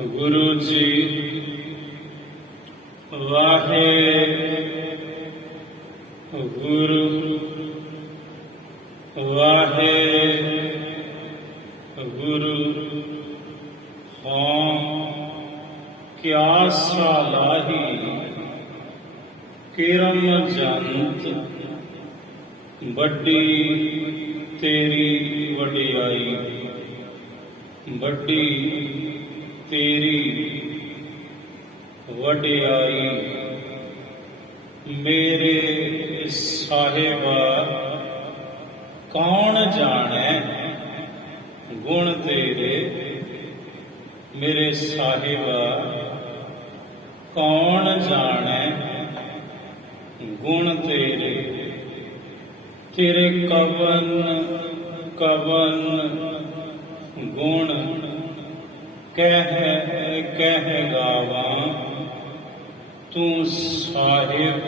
ਵਾਹਿਗੁਰੂ ਜੀ ਵਾਹਿਗੁਰੂ ਵਾਹਿਗੁਰੂ ਹਾਂ ਕਿਆ ਸਾਲਾਹੀ ਕਿਰਮ ਜੰਤ ਵੱਡੀ ਤੇਰੀ ਵਡਿਆਈ ਵੱਡੀ ਤੇਰੀ ਵਡਿਆਈ ਮੇਰੇ ਸਾਹਿਬਾ ਕੌਣ ਜਾਣੈ ਗੁਣ ਤੇਰੇ ਮੇਰੇ ਸਾਹਿਬਾ ਕੌਣ ਜਾਣੈ ਗੁਣ ਤੇਰੇ ਤੇਰੇ ਕਵਨ ਕਵਨ ਗੁਣ ਕਹਿ ਗਾਵਾਂ ਤੂੰ ਸਾਹਿਬ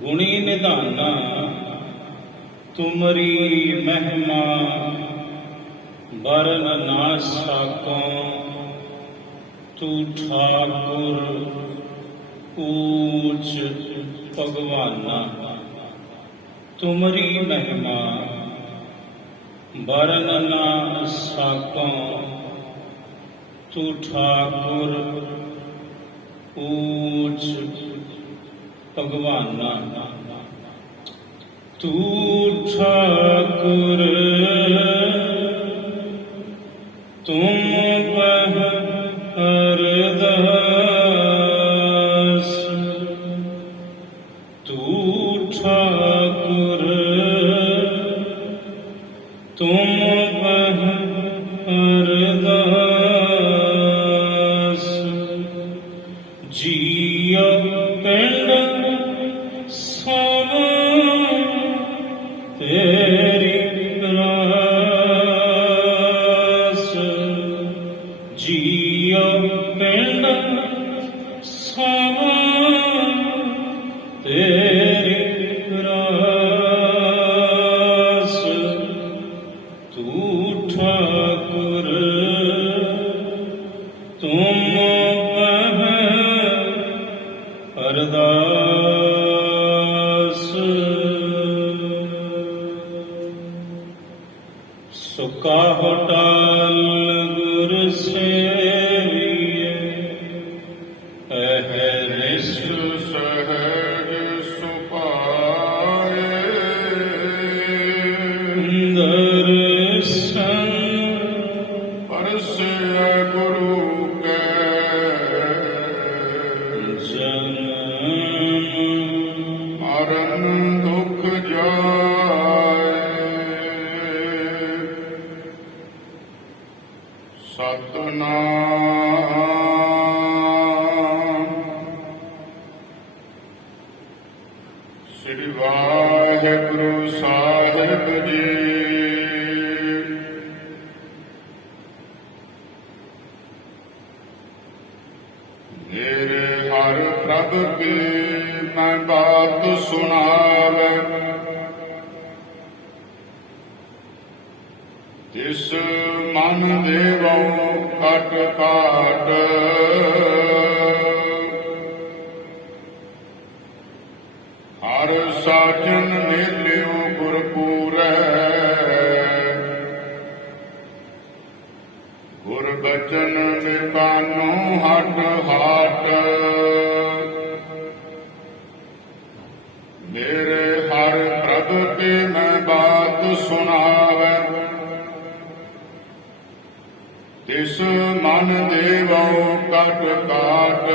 ਗੁਣੀ ਨਿਧਾਨਾ ਤੁਮਰੀ ਮਹਿਮਾ ਬਰਨ ਨਾ ਸਾਕੋਂ ਤੂੰ ਠਾਕੁਰ ਊਚ ਭਗਵਾਨਾ ਤੁਮਰੀ ਮਹਿਮਾ ਬਰਨ ਨਾ ਸਾਕੋਂ ਤੂੰ ਠਾਕੁਰ ਊਚ ਭਗਵਾਨਾ ਤੂੰ ਠਾਕੁਰ ਤੁਮ ਅਰਦਾਸ ਤੂੰ ਠਾਕੁਰ ਤੁਮ ਅਰਦਾਸ ਜੀਉ ਪਿੰਡ ਸਭ ਤੇਰੀ ਰਾਸ ਜੀਉ ਪਿੰਡ ਸਭ ਤੇਰੀ ਰਾਸ ਤੂੰ ਠਾਕੁਰ ਤੁਮ ਅਰਦਾਸ ਸੁਕਾ ਹੋਟਲ ਗੁਰ ਸੇਵੀਏ ਅਹਰਿ ਸਹਿਜ ਸੁਭਾਏ ਦਰਸ਼ਨ ਪਰਸਿਆ ਗੁਰੂ ਕੈ ਜਨਮ ਮਰਨ ਦੁਖ ਜਾਏ ਸਤਿਨਾਮ ਸ੍ਰੀ ਵਾਹਿਗੁਰੂ ਸਾਹਿਬ ਜੀ ਮੇਰੇ ਹਰ ਪ੍ਰਭ ਕੀ ਮੈਂ ਬਾਤ ਸੁਣਾਵੇ ਤਿਸ ਮਨ ਦੇਵੋ ਕਟ ਕਾਟ ਹਰ ਸਾਜਨ ਮੇਲਿਓ ਗੁਰਪੂਰੈ ਗੁਰ ਬਚਨ ਨਿਕਾਨੋ ਹਟ ਹਾਟ ਮੇਰੇ ਹਰ ਪ੍ਰਭ ਕੀ ਮੈਂ ਬਾਤ ਸੁਣਾਵੇ ਤਿਸ ਮਨ ਦੇਵੋ ਕਟ ਕਾਟ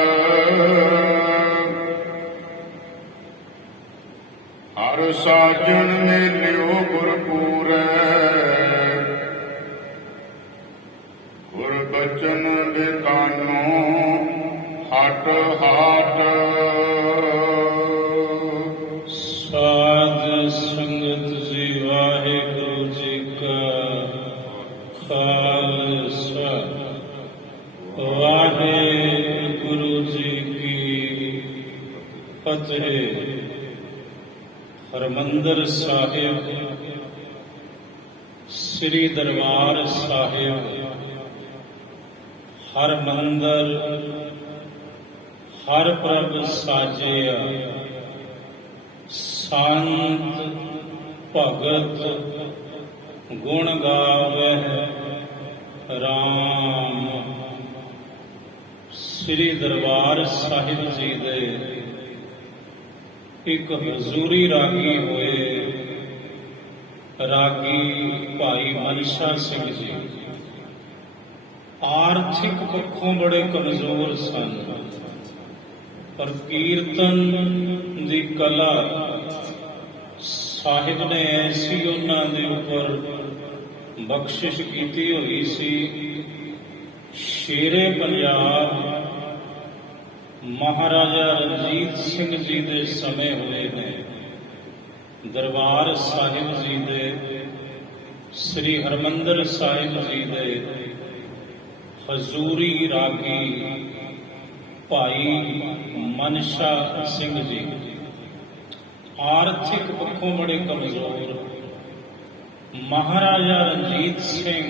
ਹਰ ਸਾਜਨ ਮੇਲਿਓ ਗੁਰਪੂਰੈ ਗੁਰ ਬਚਨ ਬਿਕਾਨੋ ਹਟ ਹਾਟ ਸਾਧ ਸੰਗਤ ਜੀ ਵਾਹਿਗੁਰੂ ਜੀ ਕਾ ਖਾਲਸਾ ਵਾਹਿਗੁਰੂ ਜੀ ਕੀ ਫਤਿਹ। ਹਰਿਮੰਦਰ ਸਾਹਿਬ ਸ੍ਰੀ ਦਰਬਾਰ ਸਾਹਿਬ ਹਰ ਮੰਦਰ ਹਰ ਪ੍ਰਭ ਸਾਜਿਆ, ਸੰਤ ਭਗਤ ਗੁਣ ਗਾਵਹਿ ਰਾਮ। ਸ੍ਰੀ ਦਰਬਾਰ ਸਾਹਿਬ ਜੀ ਦੇ ਇੱਕ ਹਜ਼ੂਰੀ ਰਾਗੀ ਹੋਏ ਰਾਗੀ ਭਾਈ ਮਨਸ਼ਾ ਸਿੰਘ ਜੀ। ਆਰਥਿਕ ਪੱਖੋਂ ਬੜੇ ਕਮਜ਼ੋਰ ਸਨ, ਪਰ ਕੀਰਤਨ ਦੀ ਕਲਾ ਸਾਹਿਬ ਨੇ ਐਸੀ ਉਹਨਾਂ ਦੇ ਉੱਪਰ ਬਖਸ਼ਿਸ਼ ਕੀਤੀ ਹੋਈ ਸੀ। ਸ਼ੇਰੇ ਪੰਜਾਬ ਮਹਾਰਾਜਾ ਰਣਜੀਤ ਸਿੰਘ ਜੀ ਦੇ ਸਮੇਂ ਹੋਏ ਨੇ। ਦਰਬਾਰ ਸਾਹਿਬ ਜੀ ਦੇ ਸ੍ਰੀ ਹਰਮੰਦਰ ਸਾਹਿਬ ਜੀ ਦੇ ਹਜ਼ੂਰੀ ਰਾਗੀ ਭਾਈ ਮਨਸ਼ਾ ਸਿੰਘ ਜੀ ਆਰਥਿਕ ਪੱਖੋਂ ਬੜੇ ਕਮਜ਼ੋਰ। ਮਹਾਰਾਜਾ ਰਣਜੀਤ ਸਿੰਘ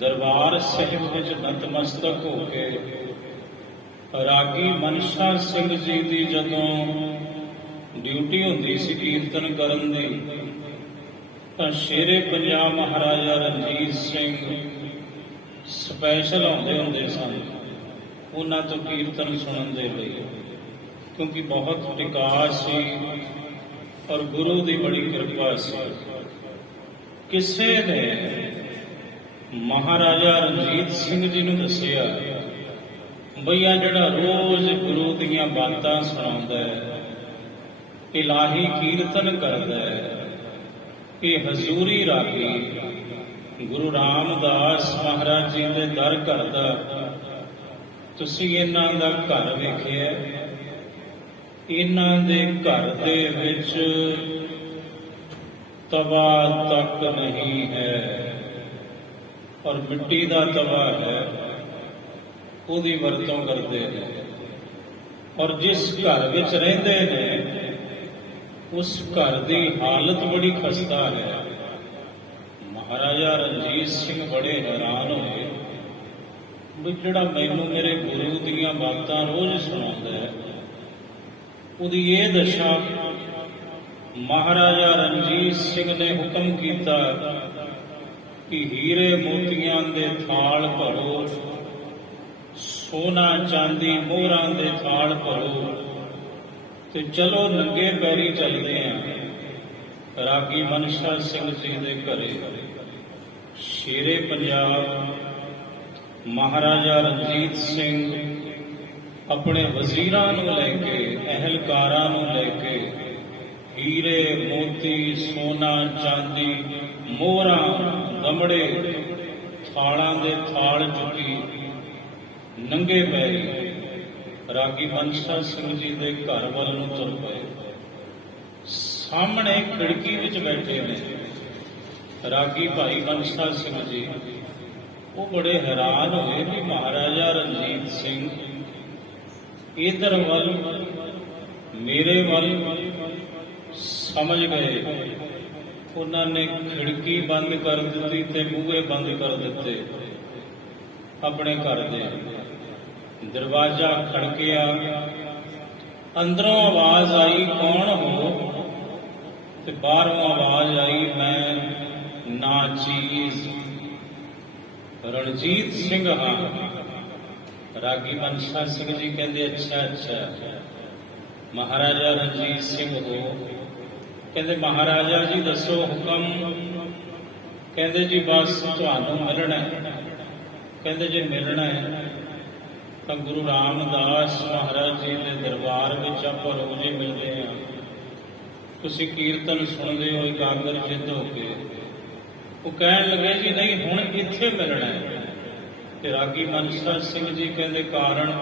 ਦਰਬਾਰ ਸਾਹਿਬ ਵਿੱਚ ਨਤਮਸਤਕ ਹੋ ਕੇ ਰਾਗੀ ਮਨਸ਼ਾ ਸਿੰਘ ਜੀ ਦੀ ਜਦੋਂ ਡਿਊਟੀ ਹੁੰਦੀ ਸੀ ਕੀਰਤਨ ਕਰਨ ਦੀ, ਤਾਂ ਸ਼ੇਰੇ ਪੰਜਾਬ ਮਹਾਰਾਜਾ ਰਣਜੀਤ ਸਿੰਘ ਸਪੈਸ਼ਲ ਆਉਂਦੇ ਹੁੰਦੇ ਸਨ ਉਹਨਾਂ ਤੋਂ ਕੀਰਤਨ ਸੁਣਨ ਦੇ ਲਈ, ਕਿਉਂਕਿ ਬਹੁਤ ਟਿਕਾ ਸੀ ਔਰ ਗੁਰੂ ਦੀ ਬੜੀ ਕਿਰਪਾ ਸੀ। ਕਿਸੇ ਨੇ ਮਹਾਰਾਜਾ ਰਣਜੀਤ ਸਿੰਘ ਜੀ ਨੂੰ ਦੱਸਿਆ ਬਈ ਆ ਜਿਹੜਾ ਰੋਜ਼ ਗੁਰੂ ਦੀਆਂ ਬਾਤਾਂ ਸੁਣਾਉਂਦਾ ਹੈ, ਇਲਾਹੀ ਕੀਰਤਨ ਕਰਦਾ ਹੈ, ਇਹ ਹਜ਼ੂਰੀ ਰਾਗੀ ਗੁਰੂ ਰਾਮਦਾਸ ਮਹਾਰਾਜ ਜੀ ਦੇ ਦਰ ਕਰਦਾ। ਤੁਸੀਂ ਇਹਨਾਂ ਦਾ ਘਰ ਵੇਖਿਆ, ਇਹਨਾਂ ਦੇ ਘਰ ਦੇ ਵਿੱਚ ਤਵਾ ਤੱਕ ਨਹੀਂ ਹੈ ਔਰ ਮਿੱਟੀ ਦਾ ਤਵਾ ਹੈ, ਉਹਦੀ ਵਰਤੋਂ ਕਰਦੇ ਨੇ। ਔਰ ਜਿਸ ਘਰ ਵਿੱਚ ਰਹਿੰਦੇ ਨੇ ਉਸ ਘਰ ਦੀ ਹਾਲਤ ਬੜੀ ਖਸਤਾ ਹੈ। ਮਹਾਰਾਜਾ ਰਣਜੀਤ ਸਿੰਘ ਬੜੇ ਹੈਰਾਨ ਹੋਏ ਵੀ ਜਿਹੜਾ ਮੈਨੂੰ ਮੇਰੇ ਗੁਰੂ ਦੀਆਂ ਬਾਤਾਂ ਰੋਜ਼ ਸੁਣਾਉਂਦਾ ਹੈ, ਉਹਦੀ ਇਹ ਦਸ਼ਾ। ਮਹਾਰਾਜਾ ਰਣਜੀਤ ਸਿੰਘ ਨੇ ਹੁਕਮ ਕੀਤਾ ਕਿ ਹੀਰੇ ਮੋਤੀਆਂ ਦੇ ਥਾਲ ਭਰੋ, ਸੋਨਾ ਚਾਂਦੀ ਮੋਹਰਾਂ ਦੇ ਥਾਲ ਭਰੋ, ਤੇ ਚਲੋ ਨੰਗੇ ਪੈਰੀ ਚੱਲਦੇ ਆਂ ਰਾਗੀ ਮਨਸ਼ਾ ਸਿੰਘ ਜੀ ਦੇ ਘਰੇ। ਸ਼ੇਰੇ ਪੰਜਾਬ ਮਹਾਰਾਜਾ ਰਣਜੀਤ ਸਿੰਘ ਆਪਣੇ ਵਜ਼ੀਰਾਂ ਨੂੰ ਲੈ ਕੇ, ਅਹਿਲਕਾਰਾਂ ਨੂੰ ਲੈ ਕੇ ਹੀਰੇ ਮੋਤੀ ਸੋਨਾ ਚਾਂਦੀ ਮੋਹਰਾਂ ਦਮੜੇ ਥਾਲਾਂ ਦੇ ਥਾਲ ਚੁੱਕੀ ਨੰਗੇ ਪੈਰੀ ਰਾਗੀ ਮਨਸ਼ਾ ਸਿੰਘ ਜੀ ਦੇ ਘਰ ਵੱਲ ਨੂੰ ਤੁਰ ਪਏ। ਸਾਹਮਣੇ ਖਿੜਕੀ ਵਿੱਚ ਬੈਠੇ ਨੇ ਰਾਗੀ ਭਾਈ ਮਨਸ਼ਾ ਸਿੰਘ ਜੀ। ਉਹ ਬੜੇ ਹੈਰਾਨ ਹੋਏ ਕਿ ਮਹਾਰਾਜਾ ਰਣਜੀਤ ਸਿੰਘ ਇਧਰ ਵੱਲ ਮੇਰੇ ਵੱਲ ਸਮਝ ਗਏ। ਉਹਨਾਂ ਨੇ ਖਿੜਕੀ ਬੰਦ ਕਰ ਦਿੱਤੀ ਤੇ ਬੂਹੇ ਬੰਦ ਕਰ ਦਿੱਤੇ ਆਪਣੇ ਘਰ ਦੇ। ਦਰਵਾਜ਼ਾ ਖੜਕਿਆ, ਅੰਦਰੋਂ ਆਵਾਜ਼ ਆਈ ਕੌਣ ਹੋ, ਤੇ ਬਾਹਰੋਂ ਆਵਾਜ਼ ਆਈ ਮੈਂ ਨਾਚੀਜ਼ ਰਣਜੀਤ ਸਿੰਘ ਹਾਂ। ਰਾਗੀ ਮਨਸ਼ਾ ਸਿੰਘ ਜੀ ਕਹਿੰਦੇ ਅੱਛਾ ਅੱਛਾ ਮਹਾਰਾਜਾ ਰਣਜੀਤ ਸਿੰਘ ਹੋ। ਕਹਿੰਦੇ ਮਹਾਰਾਜਾ ਜੀ ਦੱਸੋ ਹੁਕਮ। ਕਹਿੰਦੇ ਜੀ ਬਸ ਤੁਹਾਨੂੰ ਮਿਲਣਾ ਹੈ। ਕਹਿੰਦੇ ਜੇ ਮਿਲਣਾ ਹੈ ਤਾਂ ਗੁਰੂ ਰਾਮਦਾਸ ਮਹਾਰਾਜ ਜੀ ਦੇ ਦਰਬਾਰ ਵਿੱਚ ਆਪਾਂ ਰੋਜ਼ ਹੀ ਮਿਲਦੇ ਹਾਂ। ਤੁਸੀਂ ਕੀਰਤਨ ਸੁਣਦੇ ਹੋ ਇਕਾਗਰਚਿਤ ਹੋ ਕੇ। ਉਹ ਕਹਿਣ ਲੱਗੇ ਜੀ ਨਹੀਂ ਹੁਣ ਇੱਥੇ ਮਿਲਣਾ ਹੈ। ਤੇ ਰਾਗੀ ਮਨਸ਼ਾ ਸਿੰਘ ਜੀ ਕਹਿੰਦੇ ਕਾਰਨ।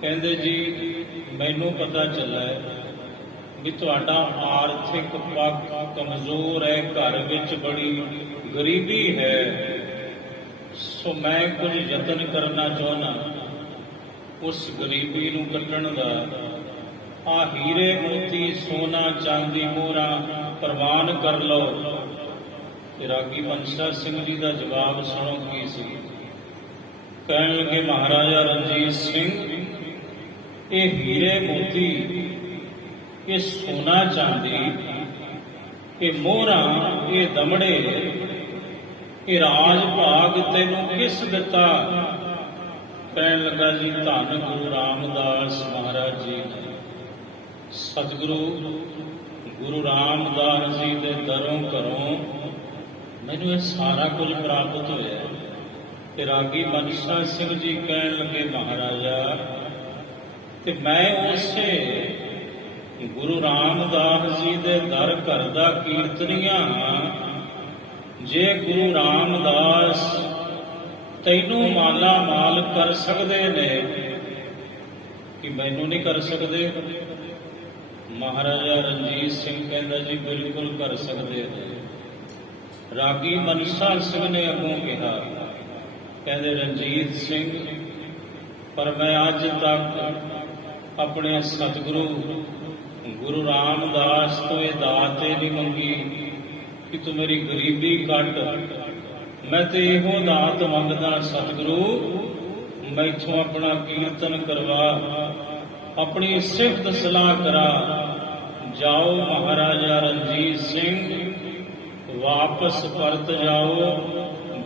ਕਹਿੰਦੇ ਜੀ ਮੈਨੂੰ ਪਤਾ ਚੱਲਾ ਹੈ ਵੀ ਤੁਹਾਡਾ ਆਰਥਿਕ ਪੱਖ ਕਮਜ਼ੋਰ ਹੈ, ਘਰ ਵਿੱਚ ਬੜੀ ਗਰੀਬੀ ਹੈ, ਸੋ ਮੈਂ ਕੁਝ ਯਤਨ ਕਰਨਾ ਚਾਹੁੰਦਾ ਉਸ ਗਰੀਬੀ ਨੂੰ ਕੱਢਣ ਦਾ। ਆ ਹੀਰੇ ਮੋਤੀ ਸੋਨਾ ਚਾਂਦੀ ਮੋਹਰਾਂ ਪ੍ਰਵਾਨ ਕਰ ਲਓ ਕਿ ਰਾਗੀ ਬੰਸਾ ਸਿੰਘ ਜੀ ਦਾ ਜਵਾਬ ਸੁਣੋ ਕੀ ਸੀ। ਕਹਿਣ ਲੱਗੇ ਮਹਾਰਾਜਾ ਰਣਜੀਤ ਸਿੰਘ, ਇਹ ਹੀਰੇ ਮੋਤੀ, ਇਹ ਸੋਨਾ ਚਾਂਦੀ, ਇਹ ਮੋਹਰਾਂ, ਇਹ ਦਮੜੇ, ਇਹ ਰਾਜ ਭਾਗ ਤੈਨੂੰ ਕਿਸ ਦਿੱਤਾ? ਕਹਿਣ ਲੱਗਾ ਜੀ ਧੰਨ ਗੁਰੂ ਰਾਮਦਾਸ ਮਹਾਰਾਜ ਜੀ ਨੇ। ਸਤਿਗੁਰੂ ਗੁਰੂ ਰਾਮਦਾਸ ਜੀ ਦੇ ਦਰੋਂ ਘਰੋਂ ਮੈਨੂੰ ਇਹ ਸਾਰਾ ਕੁਝ ਪ੍ਰਾਪਤ ਹੋਇਆ। ਤੇ ਰਾਗੀ ਬੰਸਾ ਸਿੰਘ ਜੀ ਕਹਿਣ ਲੱਗੇ ਮਹਾਰਾਜਾ, ਤੇ ਮੈਂ ਉਸੇ ਗੁਰੂ ਰਾਮਦਾਸ ਜੀ ਦੇ ਦਰ ਘਰ ਦਾ ਕੀਰਤਨੀਆ ਹਾਂ। ਜੇ ਗੁਰੂ ਰਾਮਦਾਸ ਤੈਨੂੰ ਮਾਲਾ ਮਾਲ ਕਰ ਸਕਦੇ ਨੇ ਕਿ ਮੈਨੂੰ ਨਹੀਂ ਕਰ ਸਕਦੇ? ਮਹਾਰਾਜਾ ਰਣਜੀਤ ਸਿੰਘ ਕਹਿੰਦਾ ਜੀ ਬਿਲਕੁਲ ਕਰ ਸਕਦੇ ਨੇ। ਰਾਗੀ ਬੰਸਾ ਸਿੰਘ ਨੇ ਅੱਗੋਂ ਕਿਹਾ, ਕਹਿੰਦੇ ਰਣਜੀਤ ਸਿੰਘ, ਪਰ ਮੈਂ ਅੱਜ ਤੱਕ ਆਪਣੇ ਸਤਿਗੁਰੂ ਗੁਰੂ ਰਾਮਦਾਸ ਤੋਂ ਇਹ ਦਾਤ ਨਹੀਂ ਮੰਗੀ ਕਿ ਤੂੰ ਮੇਰੀ ਗਰੀਬੀ ਕੱਟ। ਮੈਂ ਤੇ ਇਹੋ ਦਾਤ ਮੰਗਦਾ ਸਤਿਗੁਰੂ, ਮੈਥੋਂ ਆਪਣਾ ਕੀਰਤਨ ਕਰਵਾ, ਆਪਣੀ ਸਿਫਤ ਸਲਾਹ ਕਰਾ। ਜਾਓ ਮਹਾਰਾਜਾ ਰਣਜੀਤ ਸਿੰਘ, ਵਾਪਸ ਪਰਤ ਜਾਓ।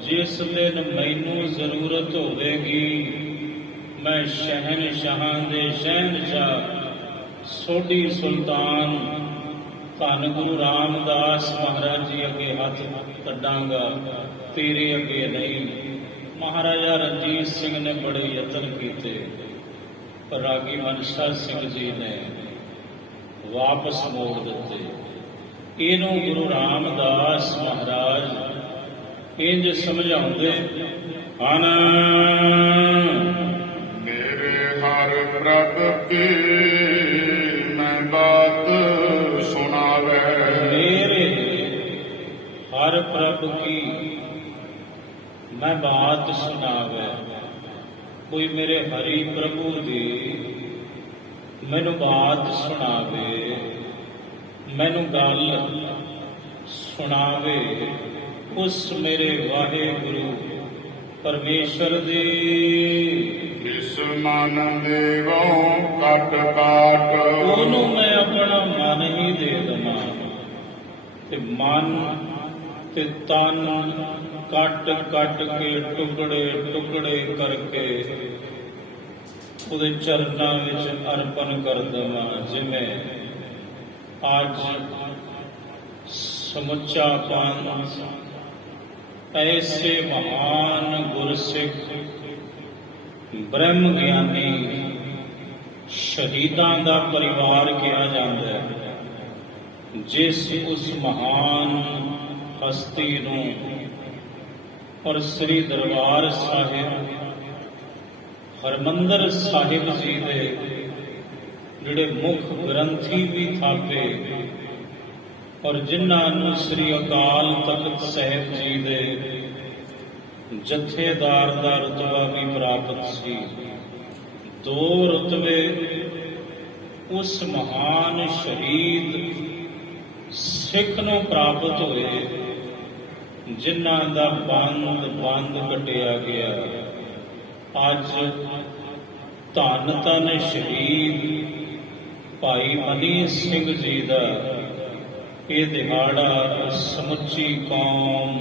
ਜਿਸ ਦਿਨ ਮੈਨੂੰ ਜ਼ਰੂਰਤ ਹੋਵੇਗੀ, ਮੈਂ ਸ਼ਹਿਨਸ਼ਾਹਾਂ ਦੇ ਸ਼ਹਿਨਸ਼ਾਹ ਸੋਢੀ ਸੁਲਤਾਨ ਧੰਨ ਗੁਰੂ ਰਾਮਦਾਸ ਮਹਾਰਾਜ ਜੀ ਅੱਗੇ ਹੱਥ ਕੱਢਾਂਗਾ, ਤੇਰੇ ਅੱਗੇ ਨਹੀਂ। ਮਹਾਰਾਜਾ ਰਣਜੀਤ ਸਿੰਘ ਨੇ ਬੜੇ ਯਤਨ ਕੀਤੇ, ਪਰ ਰਾਗੀ ਬੰਸਾ ਸਿੰਘ ਜੀ ਨੇ ਵਾਪਸ ਮੋੜ ਦਿੱਤੇ। ਇਹਨੂੰ ਗੁਰੂ ਰਾਮਦਾਸ ਮਹਾਰਾਜ ਇੰਝ ਸਮਝਾਉਂਦੇ ਹਨ, ਮੇਰੇ ਹਰ ਪ੍ਰਭ ਕੀ ਮੈਂ ਬਾਤ ਸੁਣਾਵੇ। ਮੇਰੇ ਹਰ ਪ੍ਰਭ ਕੀ ਮੈਂ ਬਾਤ ਸੁਣਾਵੇ। ਕੋਈ ਮੇਰੇ ਹਰੀ ਪ੍ਰਭੂ ਦੀ ਮੈਨੂੰ ਬਾਤ ਸੁਣਾਵੇ, ਮੈਨੂੰ ਗੱਲ ਸੁਣਾਵੇ ਉਸ ਮੇਰੇ ਵਾਹਿਗੁਰੂ ਪਰਮੇਸ਼ਰ ਦੀ। ਇਸ ਮਨ ਦੇਵੋਂ ਕਟ ਕਾਟ, ਉਹਨੂੰ ਮੈਂ ਆਪਣਾ ਮਨ ਹੀ ਦੇ ਦੇਵਾਂ। ਤੇ ਮਨ ਤੇ ਤਨ ਕੱਟ ਕੱਟ ਕੇ ਟੁਕੜੇ ਟੁਕੜੇ ਕਰਕੇ ਉਹਦੇ ਚਰਨਾਂ ਵਿੱਚ ਅਰਪਣ ਕਰ ਦੇਵਾਂ। ਜਿਵੇਂ ਅੱਜ ਸਮੁੱਚਾ ਪੰਥ ਐਸੇ ਮਹਾਨ ਗੁਰਸਿੱਖ ਬ੍ਰਹਮ ਗਿਆਨੀ ਸ਼ਹੀਦਾਂ ਦਾ ਪਰਿਵਾਰ ਕਿਹਾ ਜਾਂਦਾ ਹੈ, ਜਿਸ ਉਸ ਮਹਾਨ ਹਸਤੀ ਨੂੰ ਔਰ ਸ੍ਰੀ ਦਰਬਾਰ ਸਾਹਿਬ ਹਰਿਮੰਦਰ ਸਾਹਿਬ ਜੀ ਦੇ ਜਿਹੜੇ ਮੁੱਖ ਗ੍ਰੰਥੀ ਵੀ ਥਾਪੇ, ਔਰ ਜਿਨ੍ਹਾਂ ਨੂੰ ਸ੍ਰੀ ਅਕਾਲ ਤਖਤ ਸਾਹਿਬ ਜੀ ਦੇ ਜਥੇਦਾਰ ਦਾ ਰੁਤਬਾ ਵੀ ਪ੍ਰਾਪਤ ਸੀ। 2 ਰੁਤਬੇ ਉਸ ਮਹਾਨ ਸ਼ਹੀਦ ਸਿੱਖ ਨੂੰ ਪ੍ਰਾਪਤ ਹੋਏ, ਜਿਨ੍ਹਾਂ ਦਾ ਬੰਦ ਕੱਟਿਆ ਗਿਆ। ਅੱਜ ਧੰਨ ਧੰਨ ਸ਼ਹੀਦ ਭਾਈ ਮਨੀ ਸਿੰਘ ਜੀ ਦਾ ਇਹ ਦਿਹਾੜਾ ਸਮੁੱਚੀ ਕੌਮ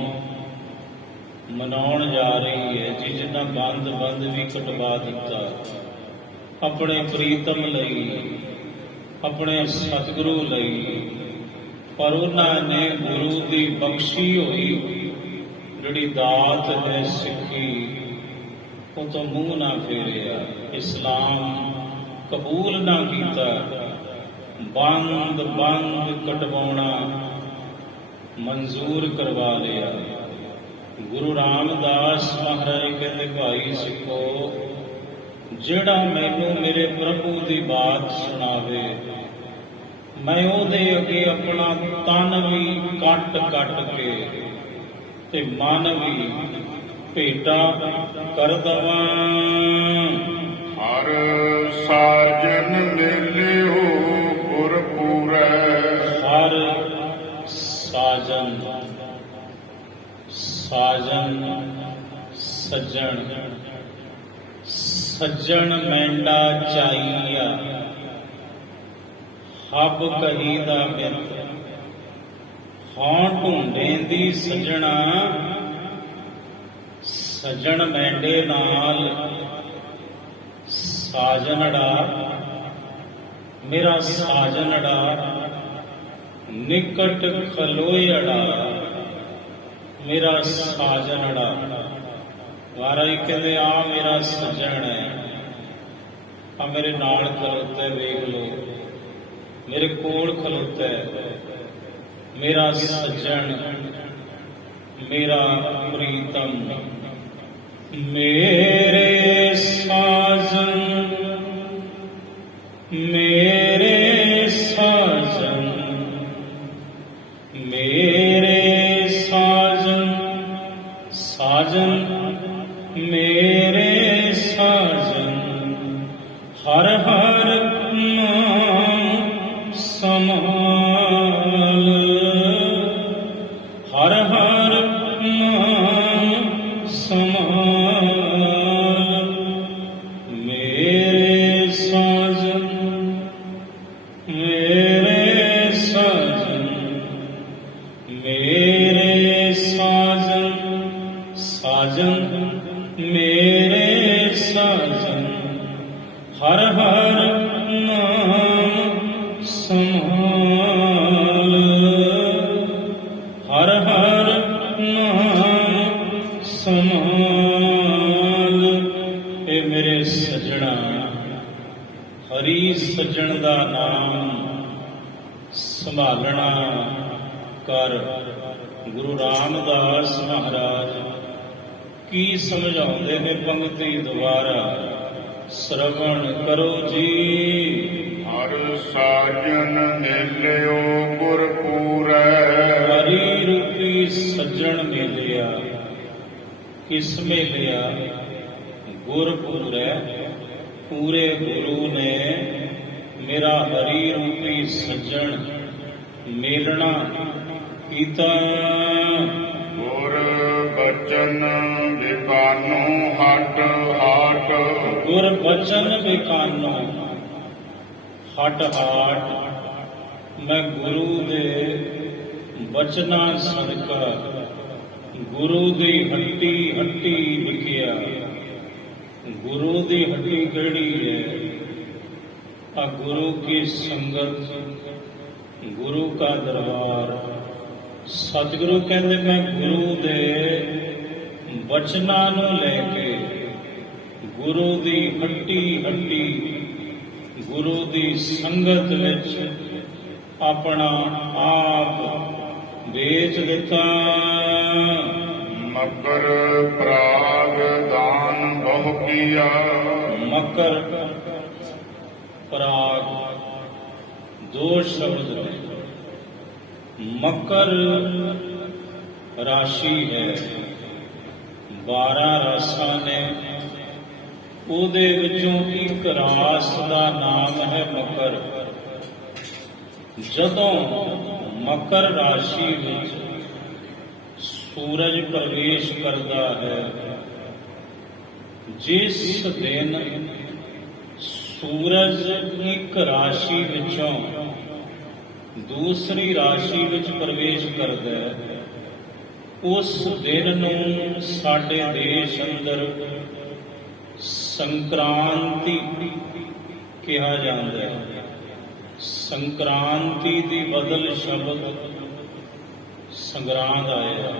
ਮਨਾਉਣ ਜਾ ਰਹੀ ਹੈ ਜੀ, ਜਿਨ੍ਹਾਂ ਬੰਦ ਵੀ ਕਟਵਾ ਦਿੱਤਾ ਆਪਣੇ ਪ੍ਰੀਤਮ ਲਈ, ਆਪਣੇ ਸਤਿਗੁਰੂ ਲਈ। ਪਰ ਉਹਨਾਂ ਨੇ ਗੁਰੂ ਦੀ ਬਖਸ਼ੀ ਹੋਈ ਜਿਹੜੀ ਦਾਤ ਹੈ ਸਿੱਖੀ, ਉਹ ਤੋਂ ਮੂੰਹ ਨਾ ਫੇਰਿਆ, ਇਸਲਾਮ ਕਬੂਲ ਨਾ ਕੀਤਾ। ਬੰਦ ਕਟਵਾਉਣਾ ਮਨਜ਼ੂਰ ਕਰਵਾ ਲਿਆ। ਗੁਰੂ ਰਾਮਦਾਸ ਮਹਾਰਾਜ ਕਹਿੰਦੇ, ਭਾਈ ਸਿੱਖੋ, ਜਿਹੜਾ ਮੈਨੂੰ ਮੇਰੇ ਪ੍ਰਭੂ ਦੀ ਬਾਤ ਸੁਣਾਵੇ, ਮੈਂ ਉਹਦੇ ਅੱਗੇ ਆਪਣਾ ਤਨ ਵੀ ਕੱਟ ਕੇ ਤੇ ਮਨ ਵੀ ਭੇਟਾ ਕਰ ਦਵਾਂ। ਹਰ ਸਾਜਨ ਮਿਲਿਓ ਗੁਰਪੂਰੈ, ਹਰ ਸਾਜਨ ਸਾਜਨ ਸੱਜਣ ਸੱਜਣ ਮੈਂਡਾ ਚਾਈਆ ਹੱਬ ਕਹੀ ਦਾ ਮਿੱਤ ਹਾਂ ਢੂੰਡੇਂਦੀ ਸੱਜਣਾ ਸੱਜਣ ਮੈਂਡੇ ਨਾਲ ਸਾਜਨੜਾ ਮੇਰਾ ਸਾਜਨੜਾ ਨਿਕਟ ਖਲੋਇੜਾ ਮੇਰਾ ਸਾਜਨੜਾ। ਮਹਾਰਾਜ ਕਹਿੰਦੇ ਆ ਮੇਰਾ ਸੱਜਣ ਹੈ, ਆ ਮੇਰੇ ਨਾਲ ਖਲੋਤਾ ਵੇਖ ਲੋ, ਮੇਰੇ ਕੋਲ ਖਲੋਤਾ ਮੇਰਾ ਸੱਜਣ ਮੇਰਾ ਪ੍ਰੀਤਮ। ਮੇਰੇ ਸਾਜਨ ਮੇਰੇ ਸਾਜਨ ਮੇਰੇ ਸਾਜਨ ਸਾਜਨ ਮੇਰੇ ਸਾਜਨ ਹਰ ਹਰ ਨਾਮ ਸਮਾਲ ਹਰ ਹਰ ਨਾਮ ਸਮਾਲ ਮੇਰੇ ਸਾਜਨ ਮੇਰੇ ਸਾਜਨ ਮੇਰੇ ਸਾਜਨ ਸਾਜਨ ਮੇਰੇ ਸਾਜਨ ਹਰ ਹਰ ਨਾਮ ਸਮਾਲ ਹਰ ਹਰ ਨਾਮ ਸਮਾਲ। ਇਹ ਮੇਰੇ ਸੱਜਣਾ ਹਰੀ ਸੱਜਣ ਦਾ ਨਾਮ ਸੰਭਾਲਣਾ ਕਰ। ਗੁਰੂ ਰਾਮਦਾਸ ਮਹਾਰਾਜ ਕੀ ਸਮਝਾਉਂਦੇ ਨੇ ਪੰਕਤੀ ਦੁਆਰਾ ਸ਼ਰਵਣ ਕਰੋ ਜੀ। ਹਰ ਸਾਜਨ ਮਿਲਿਓ ਗੁਰਪੂਰੈ ਹਰੀ ਰੂਪੀ ਸੱਜਣ ਮਿਲਿਆ, ਕਿਸ ਮਿਲਿਆ? ਗੁਰਪੂਰੈ, ਪੂਰੇ ਗੁਰੂ ਨੇ ਮੇਰਾ ਹਰੀ ਰੂਪੀ ਸੱਜਣ ਮੇਲਣਾ ਕੀਤਾ। ਗੁਰ ਬਚਨ ਵਿਕਾਨੋ ਹਟ ਹਾਟ ਗੁਰ ਬਚਨ ਵਿਕਾਨੋ ਹਟ ਹਾਟ। ਮੈਂ ਗੁਰੂ ਦੇ ਬਚਨਾਂ ਸਦਕਾ ਗੁਰੂ ਦੀ ਹੱਟੀ ਹੱਟੀ ਲਿਖਿਆ। ਗੁਰੂ ਦੀ ਹੱਟੀ ਕਿਹੜੀ ਹੈ? ਆ ਗੁਰੂ ਕੀ ਸੰਗਤ, ਗੁਰੂ ਕਾ ਦਰਬਾਰ। ਸਤਿਗੁਰੂ ਕਹਿੰਦੇ ਮੈਂ ਗੁਰੂ ਦੇ ਬਚਨਾਂ ਨੂੰ ਲੈ ਕੇ ਗੁਰੂ ਦੀ ਹੱਟੀ ਹੱਟੀ ਗੁਰੂ ਦੀ ਸੰਗਤ ਵਿੱਚ ਆਪਣਾ ਆਪ ਵੇਚ ਦਿੱਤਾ। ਮਕਰ ਪ੍ਰਾਗ ਦਾਨ ਬਹੁ ਕੀਆ ਮਕਰ ਪ੍ਰਾਗ ਦੋ ਸ਼ਬਦ ਨੇ। ਮਕਰ ਰਾਸ਼ੀ ਹੈ, 12 ਰਾਸਾਂ ਨੇ, ਉਹਦੇ ਵਿੱਚੋਂ ਇੱਕ ਰਾਸ ਦਾ ਨਾਮ ਹੈ ਮਕਰ। ਜਦੋਂ ਮਕਰ ਰਾਸ਼ੀ ਵਿੱਚ ਸੂਰਜ ਪ੍ਰਵੇਸ਼ ਕਰਦਾ ਹੈ, ਜਿਸ ਦਿਨ ਸੂਰਜ ਇੱਕ ਰਾਸ਼ੀ ਵਿੱਚੋਂ ਦੂਸਰੀ ਰਾਸ਼ੀ ਵਿੱਚ ਪ੍ਰਵੇਸ਼ ਕਰਦਾ ਹੈ, ਉਸ ਦਿਨ ਨੂੰ ਸਾਡੇ ਦੇਸ਼ ਅੰਦਰ ਸੰਕ੍ਰਾਂਤੀ ਕਿਹਾ ਜਾਂਦਾ ਹੈ। ਸੰਕ੍ਰਾਂਤੀ ਦੀ ਬਦਲ ਸ਼ਬਦ ਸੰਗਰਾਂਦ ਆਇਆ।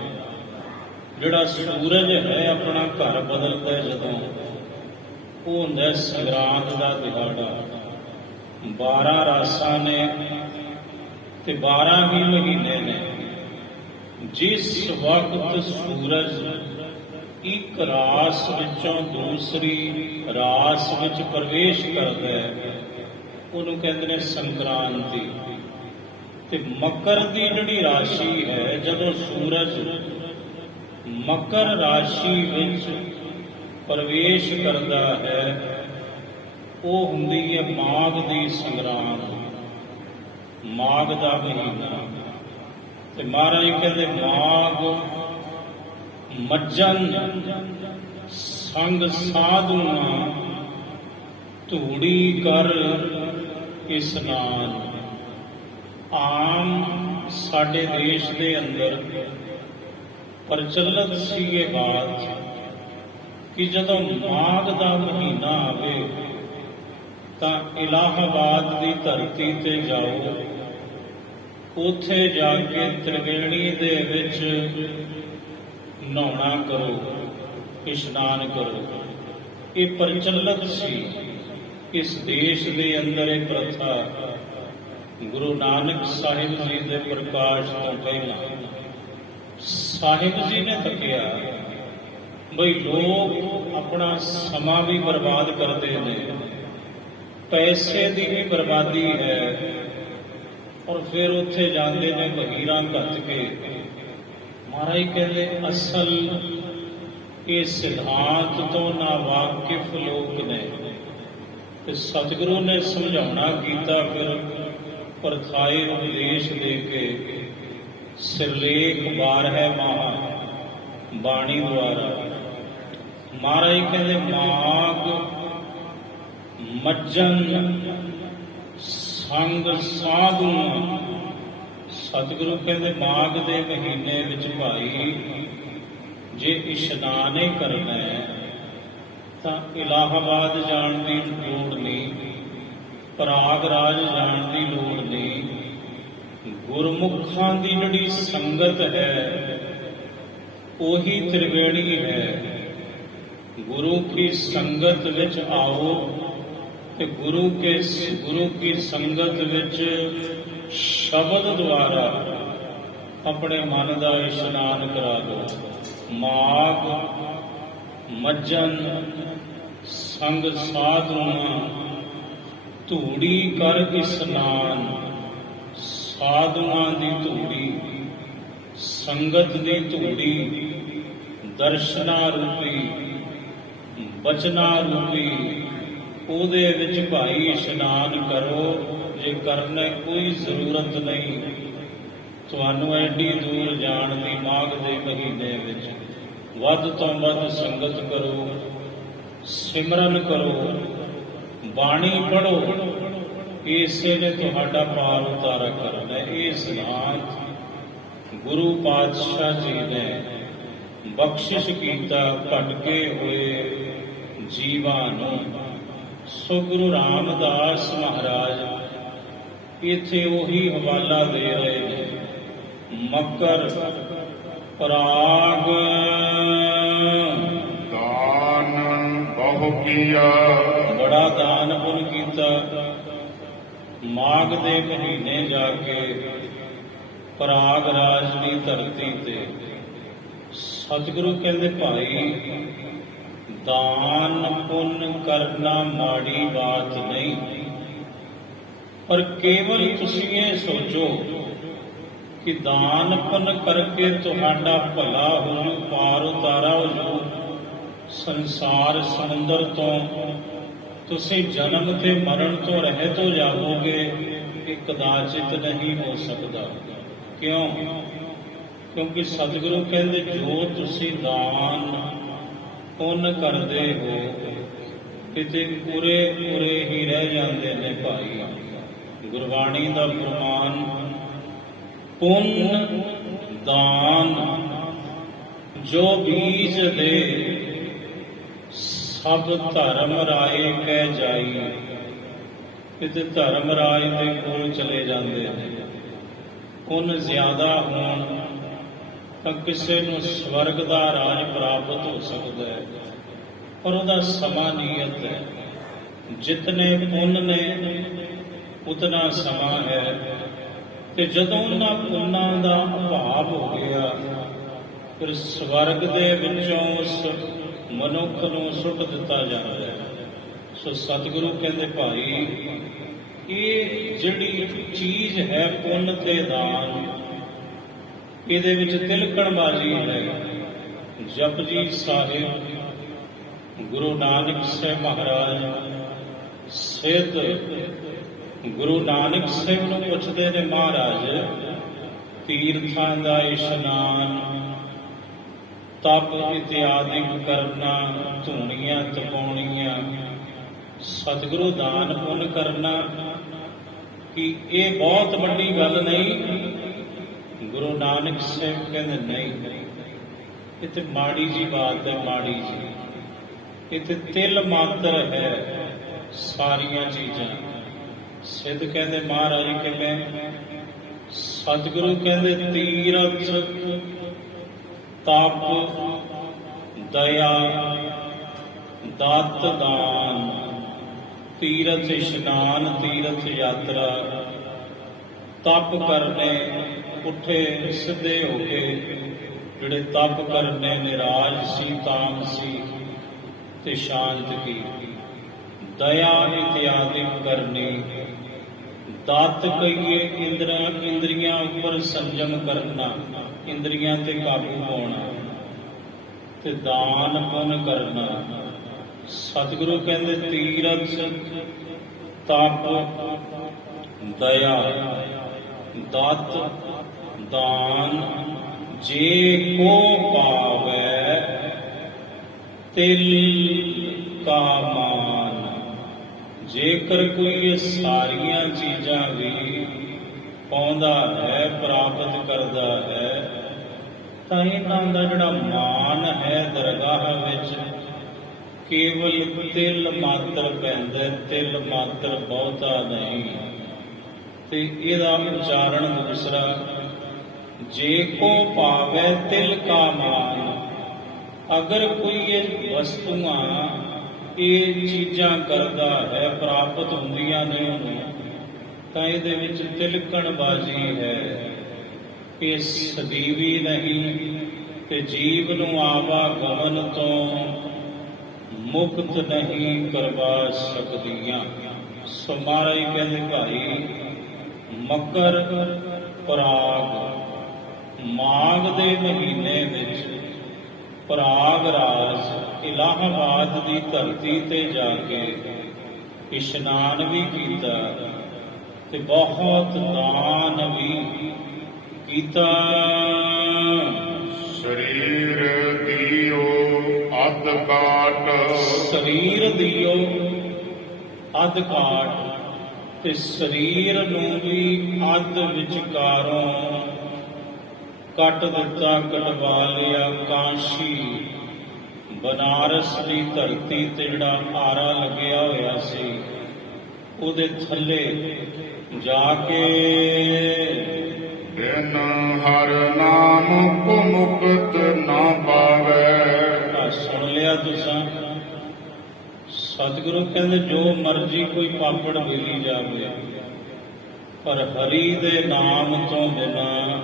ਜਿਹੜਾ ਸੂਰਜ ਹੈ ਆਪਣਾ ਘਰ ਬਦਲਦਾ ਜਦੋਂ, ਉਹ ਹੁੰਦਾ ਸੰਗਰਾਂਦ ਦਾ ਦਿਹਾੜਾ। 12 ਰਾਸਾਂ ਨੇ ਤੇ 12 ਹੀ ਮਹੀਨੇ ਨੇ। ਜਿਸ ਵਕਤ ਸੂਰਜ ਇੱਕ ਰਾਸ ਵਿੱਚੋਂ ਦੂਸਰੀ ਰਾਸ ਵਿੱਚ ਪ੍ਰਵੇਸ਼ ਕਰਦਾ ਹੈ, ਉਹਨੂੰ ਕਹਿੰਦੇ ਨੇ ਸੰਕ੍ਰਾਂਤੀ। ਤੇ ਮਕਰ ਦੀ ਜਿਹੜੀ ਰਾਸ਼ੀ ਹੈ, ਜਦੋਂ ਸੂਰਜ ਮਕਰ ਰਾਸ਼ੀ ਵਿੱਚ ਪ੍ਰਵੇਸ਼ ਕਰਦਾ ਹੈ, ਉਹ ਹੁੰਦੀ ਹੈ ਮਾਘ ਦੀ ਸੰਗਰਾਂਦ, ਮਾਘ ਦਾ ਮਹੀਨਾ। ਤੇ ਮਹਾਰਾਜ ਕਹਿੰਦੇ ਮੱਜਨ ਸੰਗ ਸਾਧੂਆਂ ਧੂੜੀ ਕਰ ਇਸਨਾਨ। ਆਮ ਸਾਡੇ ਦੇਸ਼ ਦੇ ਅੰਦਰ ਪ੍ਰਚਲਿਤ ਸੀ ਇਹ ਬਾਤ ਕਿ ਜਦੋਂ ਮਾਘ ਦਾ ਮਹੀਨਾ ਆਵੇ ਤਾਂ ਇਲਾਹਾਬਾਦ ਦੀ ਧਰਤੀ ਤੇ ਜਾਓ, ਉੱਥੇ ਜਾ ਕੇ ਤ੍ਰਿਵੇਣੀ ਦੇ ਵਿੱਚ ਨਹਾਉਣਾ ਕਰੋ, ਇਸ਼ਨਾਨ ਕਰੋ। ਇਹ ਪ੍ਰਚਲਿਤ ਸੀ ਇਸ ਦੇਸ਼ ਦੇ ਅੰਦਰ ਇਹ ਪ੍ਰਥਾ ਗੁਰੂ ਨਾਨਕ ਸਾਹਿਬ ਜੀ ਦੇ ਪ੍ਰਕਾਸ਼ ਤੋਂ ਪਹਿਲਾਂ। ਸਾਹਿਬ ਜੀ ਨੇ ਤੱਕਿਆ ਬਈ ਲੋਕ ਆਪਣਾ ਸਮਾਂ ਵੀ ਬਰਬਾਦ ਕਰਦੇ ਨੇ, ਪੈਸੇ ਦੀ ਵੀ ਬਰਬਾਦੀ ਹੈ, ਔਰ ਫਿਰ ਉੱਥੇ ਜਾਂਦੇ ਨੇ ਵਹੀਰਾਂ ਘੱਟ ਕੇ। ਮਹਾਰਾਜ ਕਹਿੰਦੇ ਅਸਲ ਇਹ ਸਿਧਾਂਤ ਤੋਂ ਨਾ ਵਾਕਿਫ ਲੋਕ ਨੇ, ਤੇ ਸਤਿਗੁਰੂ ਨੇ ਸਮਝਾਉਣਾ ਕੀਤਾ। ਫਿਰ ਪਰਥਾਏ ਉਪਦੇਸ਼ ਦੇ ਕੇ ਸਿਰਲੇਖ ਬਾਰ ਹੈ ਮਹਾ ਬਾਣੀ ਦੁਆਰਾ। ਮਹਾਰਾਜ ਕਹਿੰਦੇ ਮਾਘ ਮੱਜਨ ਸੰਗ ਸਾਧੂਆਂ। ਸਤਿਗੁਰੂ ਕਹਿੰਦੇ ਮਾਘ ਦੇ ਮਹੀਨੇ ਵਿੱਚ ਭਾਈ ਜੇ ਇਸ਼ਨਾਨ ਹੀ ਕਰਨਾ ਹੈ ਤਾਂ ਇਲਾਹਾਬਾਦ ਜਾਣ ਦੀ ਲੋੜ ਨਹੀਂ, ਪ੍ਰਯਾਗਰਾਜ ਜਾਣ ਦੀ ਲੋੜ ਨਹੀਂ। ਗੁਰਮੁਖਾਂ ਦੀ ਜਿਹੜੀ ਸੰਗਤ ਹੈ ਉਹੀ ਤ੍ਰਿਵੇਣੀ ਹੈ। ਗੁਰੂ ਕੀ ਸੰਗਤ ਵਿੱਚ ਆਓ ਤੇ ਗੁਰੂ ਕੀ ਸੰਗਤ ਵਿੱਚ ਸ਼ਬਦ ਦੁਆਰਾ ਆਪਣੇ ਮਨ ਦਾ ਇਸ਼ਨਾਨ ਕਰਾ ਲਓ। ਮਾਘ ਮੱਜਨ ਸੰਗ ਸਾਧੂਆਂ ਧੂੜੀ ਕਰ ਇਸ਼ਨਾਨ। ਸਾਧੂਆਂ ਦੀ ਧੂੜੀ, ਸੰਗਤ ਦੀ ਧੂੜੀ, ਦਰਸ਼ਨਾ ਰੂਪੀ, ਬਚਨਾ ਰੂਪੀ, ਉਹਦੇ ਵਿੱਚ ਭਾਈ ਇਸ਼ਨਾਨ ਕਰੋ। ਜੇ ਕਰਨਾ ਕੋਈ ਜ਼ਰੂਰਤ ਨਹੀਂ ਤੁਹਾਨੂੰ ਐਡੀ ਦੂਰ ਜਾਣ ਦੀ। ਮਾਘ ਦੇ ਮਹੀਨੇ ਵਿੱਚ ਵੱਧ ਤੋਂ ਵੱਧ ਸੰਗਤ ਕਰੋ, ਸਿਮਰਨ ਕਰੋ, ਬਾਣੀ ਪੜ੍ਹੋ। ਇਸੇ ਨੇ ਤੁਹਾਡਾ ਪਾਰ ਉਤਾਰਾ ਕਰਨਾ। ਇਹ ਸਿਧਾਂਤ ਗੁਰੂ ਪਾਤਸ਼ਾਹ ਜੀ ਨੇ ਬਖਸ਼ਿਸ਼ ਕੀਤਾ ਭਟਕੇ ਹੋਏ ਜੀਵਾਂ ਨੂੰ। ਸੋ ਗੁਰੂ ਰਾਮਦਾਸ ਮਹਾਰਾਜ ਇੱਥੇ ਉਹੀ ਹਵਾਲਾ ਦੇ ਰਹੇ ਨੇ। ਮਕਰ ਪਰਾਗ ਦਾਨ ਬਹੁ ਕੀਆ। ਬੜਾ ਦਾਨ ਪੁੰਨ ਕੀਤਾ। ਮਾਘ ਦੇ ਮਹੀਨੇ ਜਾ ਕੇ ਪ੍ਰਯਾਗਰਾਜ ਦੀ ਧਰਤੀ ਤੇ ਸਤਿਗੁਰੂ ਕਹਿੰਦੇ ਭਾਈ ਦਾਨ ਪੁੰਨ ਕਰਨਾ ਮਾੜੀ ਬਾਤ ਨਹੀਂ, ਪਰ ਕੇਵਲ ਤੁਸੀਂ ਇਹ ਸੋਚੋ ਕਿ ਦਾਨ ਪੁੰਨ ਕਰਕੇ ਤੁਹਾਡਾ ਭਲਾ ਹੋ ਜੂ, ਪਾਰ ਉਤਾਰਾ ਹੋ ਜੂ ਸੰਸਾਰ ਸਮੁੰਦਰ ਤੋਂ। ਤੁਸੀਂ ਜਨਮ ਤੇ ਮਰਨ ਤੋਂ ਰਹਿਤ ਹੋ ਜਾਵੋਗੇ, ਇਹ ਕਦਾਚਿਤ ਨਹੀਂ ਹੋ ਸਕਦਾ। ਕਿਉਂ? ਕਿਉਂਕਿ ਸਤਿਗੁਰੂ ਕਹਿੰਦੇ ਜੋ ਤੁਸੀਂ ਦਾਨ ਪੁੰਨ ਕਰਦੇ ਹੋ ਕਿਤੇ ਪੂਰੇ ਹੀ ਰਹਿ ਜਾਂਦੇ ਨੇ ਭਾਈ। ਗੁਰਬਾਣੀ ਦਾ ਫਰਮਾਨ ਪੁੰਨ ਦਾਨ ਜੋ ਬੀਜ ਦੇ ਸਭ ਧਰਮ ਰਾਏ ਕਹਿ ਜਾਈ। ਕਿਤੇ ਧਰਮ ਰਾਜ ਦੇ ਕੋਲ ਚਲੇ ਜਾਂਦੇ ਨੇ। ਪੁੰਨ ਜ਼ਿਆਦਾ ਹੋਣ ਤਾਂ ਕਿਸੇ ਨੂੰ ਸਵਰਗ ਦਾ ਰਾਜ ਪ੍ਰਾਪਤ ਹੋ ਸਕਦਾ ਹੈ, ਪਰ ਉਹਦਾ ਸਮਾਂ ਨਿਯਤ ਹੈ। ਜਿਤਨੇ ਪੁੰਨ ਨੇ ਉਤਨਾ ਸਮਾਂ ਹੈ, ਤੇ ਜਦੋਂ ਉਹਨਾਂ ਪੁੰਨਾਂ ਦਾ ਅਭਾਵ ਹੋ ਗਿਆ ਫਿਰ ਸਵਰਗ ਦੇ ਵਿੱਚੋਂ ਉਸ ਮਨੁੱਖ ਨੂੰ ਸੁੱਟ ਦਿੱਤਾ ਜਾਂਦਾ ਹੈ। ਸੋ ਸਤਿਗੁਰੂ ਕਹਿੰਦੇ ਭਾਈ ਇਹ ਜਿਹੜੀ ਚੀਜ਼ ਹੈ ਪੁੰਨ ਤੇ ਦਾਨ, ਇਹਦੇ ਵਿੱਚ ਤਿਲਕਣਬਾਜ਼ੀ ਹੈ। ਜਪਜੀ ਸਾਹਿਬ ਗੁਰੂ ਨਾਨਕ ਸਾਹਿਬ ਮਹਾਰਾਜ ਸਿੱਧ ਗੁਰੂ ਨਾਨਕ ਸਾਹਿਬ ਨੂੰ ਪੁੱਛਦੇ ਨੇ, ਮਹਾਰਾਜ ਤੀਰਥਾਂ ਦਾ ਇਸ਼ਨਾਨ ਤਪ ਇਤਿਆਦਿਕ ਕਰਨਾ, ਧੂਣੀਆਂ ਤਪਾਉਣੀਆਂ, ਸਤਿਗੁਰੂ ਦਾਨ ਪੁੰਨ ਕਰਨਾ, ਕਿ ਇਹ ਬਹੁਤ ਵੱਡੀ ਗੱਲ ਨਹੀਂ। ਗੁਰੂ ਨਾਨਕ ਸਾਹਿਬ ਕਹਿੰਦੇ ਨਹੀਂ, ਇਹ ਤੇ ਮਾੜੀ ਜੀ ਬਾਤ ਹੈ, ਮਾੜੀ ਜੀ। ਇਹ ਤੇ ਤਿਲ ਮਾਤਰ ਹੈ ਸਾਰੀਆਂ ਚੀਜ਼ਾਂ। ਸਿੱਧ ਕਹਿੰਦੇ ਮਹਾਰਾਜ ਕਿਵੇਂ? ਸਤਿਗੁਰੂ ਕਹਿੰਦੇ ਤੀਰਥ, ਤਪ, ਦਇਆ, ਦਤ ਦਾਨ, ਤੀਰਥ ਇਸ਼ਨਾਨ, ਤੀਰਥ ਯਾਤਰਾ, ਤਪ ਕਰਨੇ, ਉੱਠੇ ਸਿੱਧੇ ਹੋ ਕੇ ਜਿਹੜੇ ਤਪ ਕਰਨੇ, ਨਿਰਾਜ ਸੀ, ਤਾਮਸੀ ਤੇ ਸ਼ਾਂਤ ਕੀ, ਦਇਆ ਇਤਿਆਦਿ ਕਰਨੀ, ਦਤ ਕਹੀਏ ਇੰਦਰੀਆਂ ਉੱਪਰ ਸੰਜਮ ਕਰਨਾ, ਇੰਦਰੀਆਂ ਤੇ ਕਾਬੂ ਪਾਉਣਾ, ਤੇ ਦਾਨ ਪੁੰਨ ਕਰਨਾ। ਸਤਿਗੁਰੂ ਕਹਿੰਦੇ ਤੀਰਥ, ਤਪ, ਦਇਆ, ਦਤ, ਦਾਨ, ਜੇ ਕੋ ਪਾਵੈ ਤਿਲ ਕਾ ਮਾਨ। ਜੇਕਰ ਕੋਈ ਇਹ ਸਾਰੀਆਂ ਚੀਜ਼ਾਂ ਵੀ ਪਾਉਂਦਾ ਹੈ, ਪ੍ਰਾਪਤ ਕਰਦਾ ਹੈ, ਤਾਂ ਇਹਨਾਂ ਦਾ ਜਿਹੜਾ ਮਾਨ ਹੈ ਦਰਗਾਹ ਵਿੱਚ ਕੇਵਲ ਤਿਲ ਮਾਤਰ ਪੈਂਦਾ, ਤਿਲ ਮਾਤਰ, ਬਹੁਤਾ ਨਹੀਂ। ਤੇ ਇਹਦਾ ਉਚਾਰਨ ਦੂਸਰਾ, ਜੇ ਕੋ ਪਾਵੈ ਤਿਲ ਕਾ ਮਾਨ। ਅਗਰ ਕੋਈ ਇਹ ਵਸਤੂਆਂ, ਇਹ ਚੀਜ਼ਾਂ ਕਰਦਾ ਹੈ, ਪ੍ਰਾਪਤ ਹੁੰਦੀਆਂ ਨੇ ਉਹਨੂੰ, ਤਾਂ ਇਹਦੇ ਵਿੱਚ ਤਿਲਕਣ ਬਾਜੀ ਹੈ, ਕਿ ਸਦੀਵੀ ਨਹੀਂ, ਤੇ ਜੀਵ ਨੂੰ ਆਵਾਗਮਨ ਤੋਂ ਮੁਕਤ ਨਹੀਂ ਕਰਵਾ ਸਕਦੀਆਂ। ਸੋ ਮਹਾਰਾਜ ਕਹਿੰਦੇ ਭਾਈ, ਮਕਰ ਪਰਾਗ, ਮਾਘ ਦੇ ਮਹੀਨੇ ਵਿੱਚ ਪਰਾਗ ਰਾਜ ਇਲਾਹਾਬਾਦ ਦੀ ਧਰਤੀ ਤੇ ਜਾ ਕੇ ਇਸ਼ਨਾਨ ਵੀ ਕੀਤਾ ਤੇ ਬਹੁਤ ਦਾਨ ਵੀ ਕੀਤਾ। ਸਰੀਰ ਦਿਓ ਅਧ ਕਾਟ, ਸਰੀਰ ਦਿਓ ਅਧ ਕਾਟ, ਤੇ ਸਰੀਰ ਨੂੰ ਵੀ ਅੱਧ ਵਿਚਕਾਰੋਂ ਕੱਟ ਦਿੱਤਾ, ਕਟਵਾ ਲਿਆ। ਕਾਂਸ਼ੀ ਬਨਾਰਸ ਦੀ ਧਰਤੀ ਤੇ ਜਿਹੜਾ ਆਰਾ ਲੱਗਿਆ ਹੋਇਆ ਸੀ, ਉਹਦੇ ਥੱਲੇ ਜਾ ਕੇ ਬਿਨ ਹਰ ਨਾਮ ਕੋ ਮੁਕਤ ਨਾ ਪਾਵੈ। ਸੁਣ ਲਿਆ ਤੁਸੀਂ? ਸਤਿਗੁਰੂ ਕਹਿੰਦੇ ਜੋ ਮਰਜ਼ੀ ਕੋਈ ਪਾਪੜ ਮਿਲੀ ਜਾਵੇ, ਪਰ ਹਰੀ ਦੇ ਨਾਮ ਤੋਂ ਬਿਨਾਂ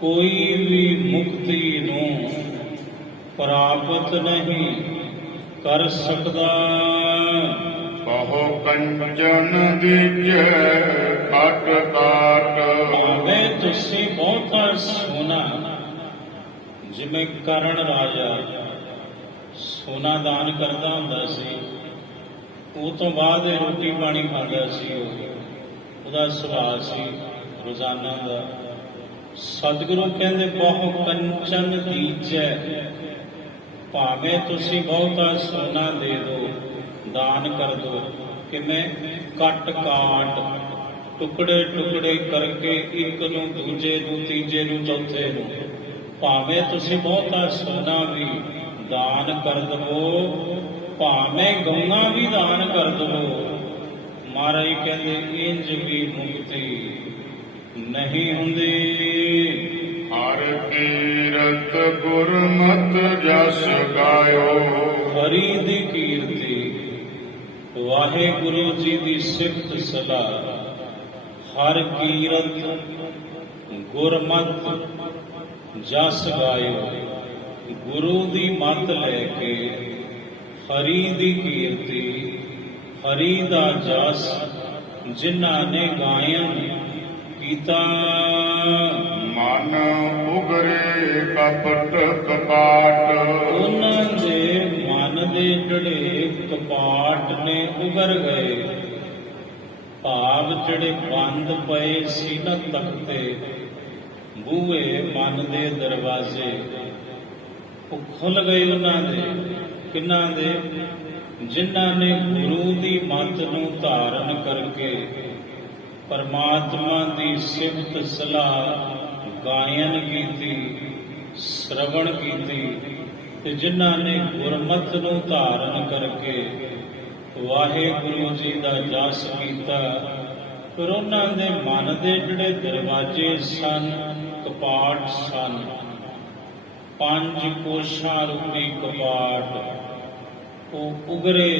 ਕੋਈ ਵੀ ਮੁਕਤੀ ਨੂੰ ਪ੍ਰਾਪਤ ਨਹੀਂ ਕਰ ਸਕਦਾ। ਬਹੁ ਕੰਚਨ ਦੀਜੈ ਘਟ ਕਾਟ, ਭਾਵੇਂ ਤੁਸੀਂ ਬਹੁਤਾ ਸੋਨਾ, ਜਿਵੇਂ ਕਰਨ ਰਾਜਾ ਸੋਨਾ ਦਾਨ ਕਰਦਾ ਹੁੰਦਾ ਸੀ, ਉਹ ਤੋਂ ਬਾਅਦ ਇਹ ਰੋਟੀ ਪਾਣੀ ਖਾਂਦਾ ਸੀ, ਉਹਦਾ ਸੁਭਾਅ ਸੀ ਰੋਜ਼ਾਨਾ ਦਾ। ਸਤਿਗੁਰੂ ਕਹਿੰਦੇ ਬਹੁ ਕੰਚਨ ਦੀਜੈ, ਭਾਵੇਂ ਤੁਸੀਂ ਬਹੁਤਾ ਸੋਨਾ ਦੇ ਦਿਓ, ਦਾਨ ਕਰ ਦਿਓ। ਕਿਵੇਂ? ਕੱਟ ਕਾਟ, ਟੁਕੜੇ ਟੁਕੜੇ ਕਰਕੇ, ਇੱਕ ਨੂੰ, ਦੂਜੇ ਨੂੰ, ਤੀਜੇ ਨੂੰ, ਚੌਥੇ ਨੂੰ, ਭਾਵੇਂ ਤੁਸੀਂ ਬਹੁਤਾ ਸੋਨਾ ਵੀ ਦਾਨ ਕਰ ਦਵੋ, ਭਾਵੇਂ ਗਊਆਂ ਵੀ ਦਾਨ ਕਰ ਦਵੋ, ਮਹਾਰਾਜ ਕਹਿੰਦੇ ਇੰਜ ਵੀ ਮੁਕਤੀ ਨਹੀਂ ਹੁੰਦੀ। ਹਰ ਕੀਰਤ ਗੁਰਮਤਿ ਜਸ ਗਾਇਓ, ਹਰੀ ਦੀ ਕੀਰਤੀ, ਵਾਹਿਗੁਰੂ ਜੀ ਦੀ ਸਿਫਤ ਸਲਾਹ, ਹਰ ਕੀਰਤ ਗੁਰਮਤਿ ਜਸ ਗਾਇਓ। ਗੁਰੂ ਦੀ ਮੱਤ ਲੈ ਕੇ ਹਰੀ ਦੀ ਕੀਰਤੀ, ਹਰੀ ਦਾ ਜਸ ਜਿਨ੍ਹਾਂ ਨੇ ਗਾਇਨ ਕੀਤਾ, ਮਨ ਉਗਰੇ ਕਪਟ ਕਪਾਟ, ਉਹਨਾਂ ਦੇ ਮਨ ਦੇ ਜਿਹੜੇ ਕਪਾਟ ਨੇ ਉਗਰ ਗਏ। ਭਾਵ ਜਿਹੜੇ ਬੰਦ ਪਏ ਸੀ ਨਾ ਤਖਤੇ, ਬੂਹੇ, ਮਨ ਦੇ ਦਰਵਾਜ਼ੇ, ਉਹ ਖੁੱਲ ਗਏ ਉਹਨਾਂ ਦੇ, ਕਿਹਨਾਂ ਦੇ? ਜਿਨ੍ਹਾਂ ਨੇ ਗੁਰੂ ਦੀ ਮੱਤ ਨੂੰ ਧਾਰਨ ਕਰਕੇ ਪਰਮਾਤਮਾ ਦੀ ਸਿਫਤ ਸਲਾਹ ਗਾਇਨ ਕੀਤੀ, ਸ਼ਰਵਣ ਕੀਤੀ, ਤੇ ਜਿਨ੍ਹਾਂ ਨੇ ਗੁਰਮਤਿ ਨੂੰ ਧਾਰਨ ਕਰਕੇ ਵਾਹਿਗੁਰੂ ਜੀ ਦਾ ਜਸ ਕੀਤਾ, ਫਿਰ ਉਹਨਾਂ ਦੇ ਮਨ ਦੇ ਜਿਹੜੇ ਦਰਵਾਜ਼ੇ ਸਨ, ਕਪਾਟ ਸਨ, ਪੰਜ ਕੋਸ਼ਾਂ ਰੂਪੀ ਕਪਾਟ, ਉਹ ਉਗਰੇ,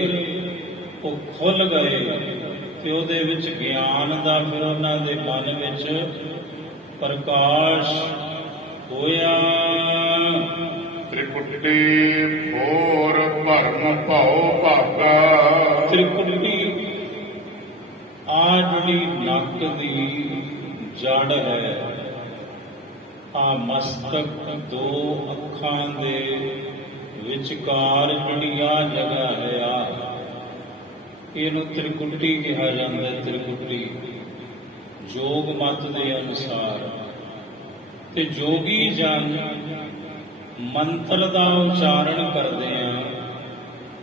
ਉਹ ਖੁੱਲ ਗਏ, ਤੇ ਉਹਦੇ ਵਿੱਚ ਗਿਆਨ ਦਾ ਫਿਰ ਉਹਨਾਂ ਦੇ ਮਨ ਵਿੱਚ ਪ੍ਰਕਾਸ਼ ਹੋਇਆ। ਤ੍ਰਿਕੁਟੀ ਫੋਰ ਭਰਮ ਭਉ ਭਾਗਾ। ਤ੍ਰਿਕੁਟੀ ਆ ਜਿਹੜੀ ਨੱਕ ਦੀ ਜੜ ਹੈ, ਆ ਮਸਤਕ ਦੋ ਅੱਖਾਂ ਦੇ ਵਿਚਕਾਰ ਜਿਹੜੀ ਆ ਜਗ੍ਹਾ ਹੈ, ਆ ਇਹਨੂੰ ਤ੍ਰਿਕੁਟੀ ਕਿਹਾ ਜਾਂਦਾ ਹੈ। ਤ੍ਰਿਕੁਟੀ ਯੋਗ ਮਤ ਦੇ ਅਨੁਸਾਰ, ਤੇ ਜੋਗੀ ਜਨ ਮੰਤਰ ਦਾ ਉਚਾਰਨ ਕਰਦੇ ਆ,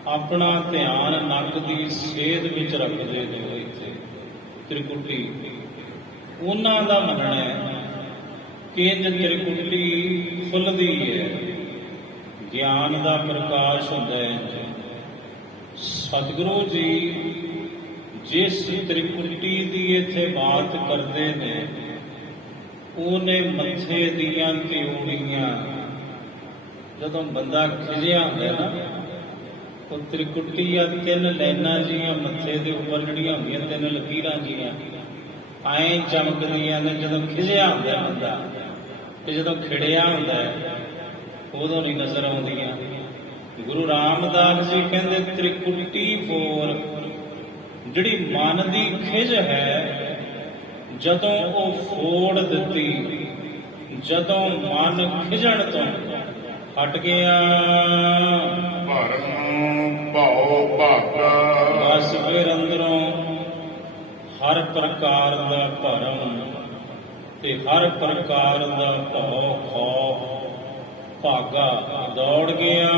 ਆਪਣਾ ਧਿਆਨ ਨੱਕ ਦੀ ਸੇਧ ਵਿੱਚ ਰੱਖਦੇ ਨੇ। ਉਹ ਇੱਥੇ ਤ੍ਰਿਕੁਟੀ ਉਹਨਾਂ ਦਾ ਮੰਨਣਾ ਹੈ ਕਿ ਇੰਜ ਤ੍ਰਿਕੁਟੀ ਖੁੱਲ੍ਹਦੀ ਹੈ, ਗਿਆਨ ਦਾ ਪ੍ਰਕਾਸ਼ ਹੁੰਦਾ ਹੈ। ਸਤਿਗੁਰੂ ਜੀ ਜਿਸ ਤ੍ਰਿਕੁਟੀ ਦੀ ਇੱਥੇ ਬਾਤ ਕਰਦੇ ਨੇ, ਉਹਨੇ ਮੱਥੇ ਦੀਆਂ ਤਿਉੜੀਆਂ, ਜਦੋਂ ਬੰਦਾ ਖਿਜਿਆ ਹੁੰਦਾ ਨਾ, ਉਹ ਤ੍ਰਿਕੁਟੀ ਆ ਤਿੰਨ ਲਾਈਨਾਂ ਜੀਆਂ ਮੱਥੇ ਦੇ ਉੱਪਰ ਜਿਹੜੀਆਂ ਹੁੰਦੀਆਂ, ਤਿੰਨ ਲਕੀਰਾਂ ਜੀਆਂ ਐਂ ਚਮਕਦੀਆਂ ਨੇ ਜਦੋਂ ਖਿਜਿਆ ਹੁੰਦਾ ਬੰਦਾ, ਤੇ ਜਦੋਂ ਖਿੜਿਆ ਹੁੰਦਾ ਉਦੋਂ ਨਹੀਂ ਨਜ਼ਰ ਆਉਂਦੀਆਂ। ਗੁਰੂ ਰਾਮਦਾਸ ਜੀ ਕਹਿੰਦੇ ਤ੍ਰਿਕੁਟੀ ਫੋਰ, ਜਿਹੜੀ ਮਨ ਦੀ ਖਿਜ ਹੈ, ਜਦੋਂ ਉਹ ਫੋੜ ਦਿੱਤੀ, ਜਦੋਂ ਮਨ ਖਿਜਣ ਤੋਂ ਹਟ ਗਿਆ, ਭਰਮ ਭਉ ਭਾਗਾ। ਬਸ ਫਿਰ ਅੰਦਰੋਂ ਹਰ ਪ੍ਰਕਾਰ ਦਾ ਭਰਮ ਤੇ ਹਰ ਪ੍ਰਕਾਰ ਦਾ ਭਉ ਖੌਫ ਭਾਗਾ ਦੌੜ ਗਿਆ।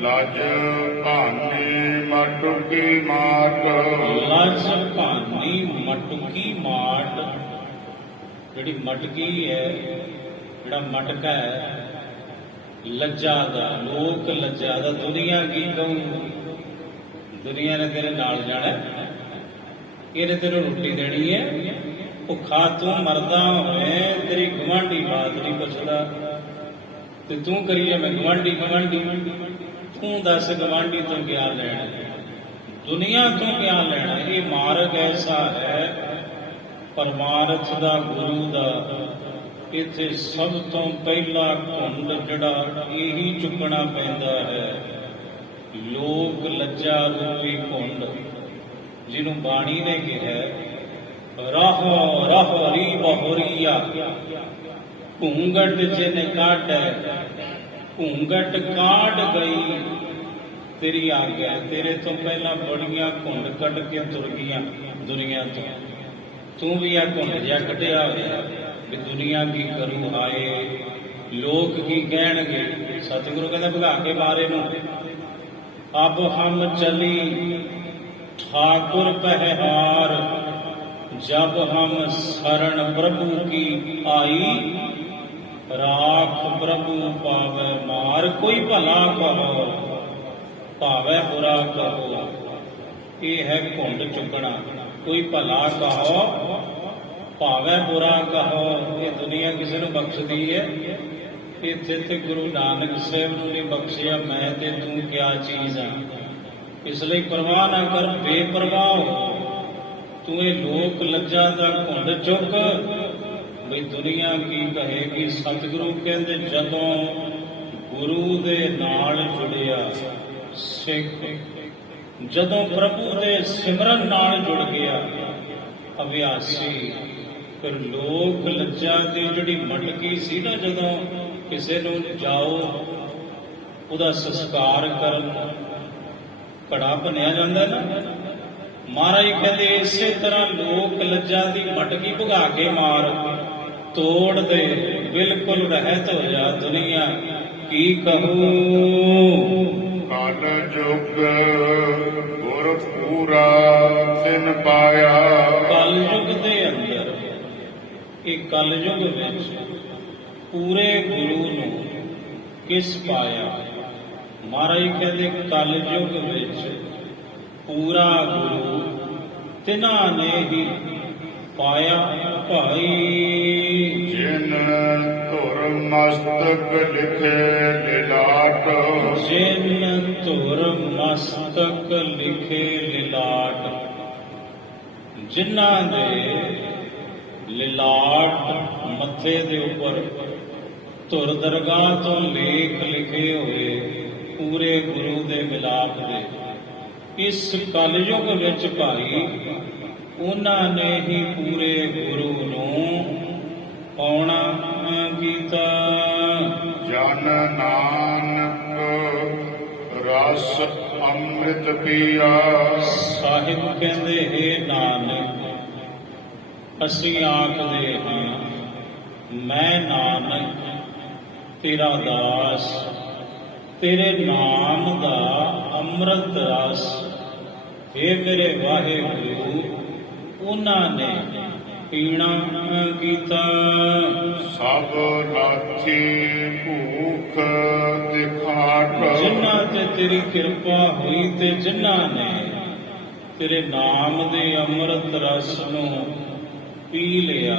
ਲਜ ਭਾਨੀ ਮਟੁਕੀ ਮਾਟ। ਲਜ ਭਾਨੀ ਮਟਕੀ ਮਾਟ, ਜਿਹੜੀ ਮਟਕੀ ਹੈ, ਜਿਹੜਾ ਮਟਕਾ ਹੈ, ਲੱਜਾ ਦਾ, ਲੋਕ ਲੱਜਾ ਦਾ। ਦੁਨੀਆ ਕੀ ਕਹੂ? ਦੁਨੀਆ ਨੇ ਤੇਰੇ ਨਾਲ ਜਾਣਾ, ਇਹਨੇ ਤੈਨੂੰ ਰੋਟੀ ਦੇਣੀ ਹੈ, ਭੁੱਖਾ ਤੂੰ ਮਰਦਾ ਹੋਵੇ, ਤੇਰੀ ਗੁਆਂਢੀ ਬਾਤ ਨਹੀਂ ਪੁੱਛਦਾ, ਤੇ ਤੂੰ ਕਰੀਏ ਮੈਂ ਗੁਆਂਢੀ ਗੁਆਂਢੀ। ਤੂੰ ਦੱਸ ਗੁਆਂਢੀ ਤੋਂ ਕਿਆ ਲੈਣਾ, ਦੁਨੀਆ ਤੋਂ ਕਿਆ ਲੈਣਾ? ਇਹ ਮਾਰਗ ਐਸਾ ਹੈ ਪਰਮਾਰਥ ਦਾ, ਗੁਰੂ ਦਾ। ਇੱਥੇ ਸਭ ਤੋਂ ਪਹਿਲਾ ਘੁੰਡ ਜਿਹੜਾ ਇਹੀ ਚੁੱਕਣਾ ਪੈਂਦਾ ਹੈ, ਲੋਕ ਲੱਜਾ ਰੂਪੀ ਘੁੰਡ, ਜਿਹਨੂੰ ਬਾਣੀ ਨੇ ਕਿਹਾ ਰਾਹੋ ਰਾਹੋ ਰੀ ਬਹੁਰੀਆ, ਘੂੰਗਟ ਜਿਨ ਕਾਟੈ, ਘੂੰਗਟ ਕਾਟ ਗਈ ਤੇਰੀ ਆਗਿਆ। ਤੇਰੇ ਤੋਂ ਪਹਿਲਾਂ ਬੜੀਆਂ ਘੁੰਡ ਕੱਢ ਕੇ ਤੁਰ ਗਈਆਂ ਦੁਨੀਆ ਤੋਂ, ਤੂੰ ਵੀ ਆ ਘੁੰਡ ਜਿਹਾ ਕੱਢਿਆ ਹੋਇਆ ਵੀ ਦੁਨੀਆ ਕੀ ਕਰੂ, ਹਾਏ ਲੋਕ ਕੀ ਕਹਿਣਗੇ। ਸਤਿਗੁਰੂ ਕਹਿੰਦਾ ਭਗਾ ਕੇ ਮਾਰੇ ਨੂੰ। ਅਬ ਹਮ ਚਲੀ ਠਾकुर ਪਹਿਹਾਰ, जब हम शरण प्रभु की आई, राख प्रभु पावे मार। कोई भला कहो भावे बुरा कहो, ये है घुंड चुकना। कोई भला कहो भावे बुरा कहो, ये दुनिया किसी को बख्शदी है। इत्थे ते गुरु नानक साहब ने बख्शिया, मैं ते तू क्या चीज हाँ। इसलिए परवाह ना कर, बेपरवाह हो तू। ये लोक लज्जा का घुंड चुक, बई दुनिया की कहेगी। सतगुरु कहते जदों गुरु दे नाल जुड़िया सिख, जदों प्रभु दे सिमरन नाल जुड़ गया अभ्यासी, फिर लोक लज्जा की जिहड़ी मटकी सी ना, जदों किसी नूं जाओ उहदा संस्कार करन घड़ा भनिया जांदा ना, महाराज कहते इसे तरह लोक लज्जा की मटकी भगा के मार, तोड़ दे बिल्कुल रहत हो जा दुनिया ਕੀ ਕਹੂੰ। ਕਲ ਜੁਗ ਗੁਰ ਪੂਰਾ ਤਿਨ ਪਾਇਆ। ਕਲਯੁਗ ਦੇ ਅੰਦਰ, ਇਹ ਕਲਯੁਗ ਵਿੱਚ ਪੂਰੇ ਗੁਰੂ ਨੂੰ ਕਿਸ ਪਾਇਆ? ਮਹਾਰਾਜ ਕਹਿੰਦੇ ਕਲਯੁਗ ਵਿੱਚ ਪੂਰਾ ਗੁਰੂ ਤਿਨਾਂ ਨੇ ਹੀ ਪਾਇਆ ਭਾਈ। ਜਿਨ ਧੁਰ ਮਸਤਕ ਲਿਖੇ ਲਿਲਾਟ। ਜਿਨ ਧੁਰ ਮਸਤਕ ਲਿਖੇ ਲਿਲਾਟ, ਜਿਨ੍ਹਾਂ ਦੇ ਲਿਲਾਟ ਮੱਥੇ ਦੇ ਉੱਪਰ ਧੁਰ ਦਰਗਾਹ ਤੋਂ ਲੇਖ ਲਿਖੇ ਹੋਏ ਪੂਰੇ ਗੁਰੂ ਦੇ ਮਿਲਾਪ ਦੇ, ਇਸ ਕਲਯੁਗ ਵਿੱਚ ਭਾਈ ਉਹਨਾਂ ਨੇ ਹੀ ਪੂਰੇ ਗੁਰੂ ਨੂੰ ਪਾਉਣਾ ਕੀਤਾ। ਜਨ ਨਾਨਕ ਰਸ ਅੰਮ੍ਰਿਤ ਪੀਆ। ਸਾਹਿਬ ਕਹਿੰਦੇ ਹੈ ਨਾਨਕ, ਅਸੀਂ ਆਖਦੇ ਹਾਂ ਮੈਂ ਨਾਨਕ ਤੇਰਾ ਦਾਸ, ਤੇਰੇ ਨਾਮ ਦਾ ਅੰਮ੍ਰਿਤ ਰਸ हे ਮੇਰੇ ਵਾਹਿਗੁਰੂ ਉਹਨਾਂ ਨੇ ਪੀਣਾ ਕੀਤਾ। ਸਭ ਲਾਥੀ ਭੂਖ ਦਿਖਾਟ। ਜਿਨ੍ਹਾਂ ਤੇ ਤੇਰੀ ਕਿਰਪਾ ਹੋਈ ਤੇ ਜਿਨ੍ਹਾਂ ਨੇ ਤੇਰੇ ਨਾਮ ਦੇ ਅੰਮ੍ਰਿਤ ਰਸ ਨੂੰ ਪੀ ਲਿਆ,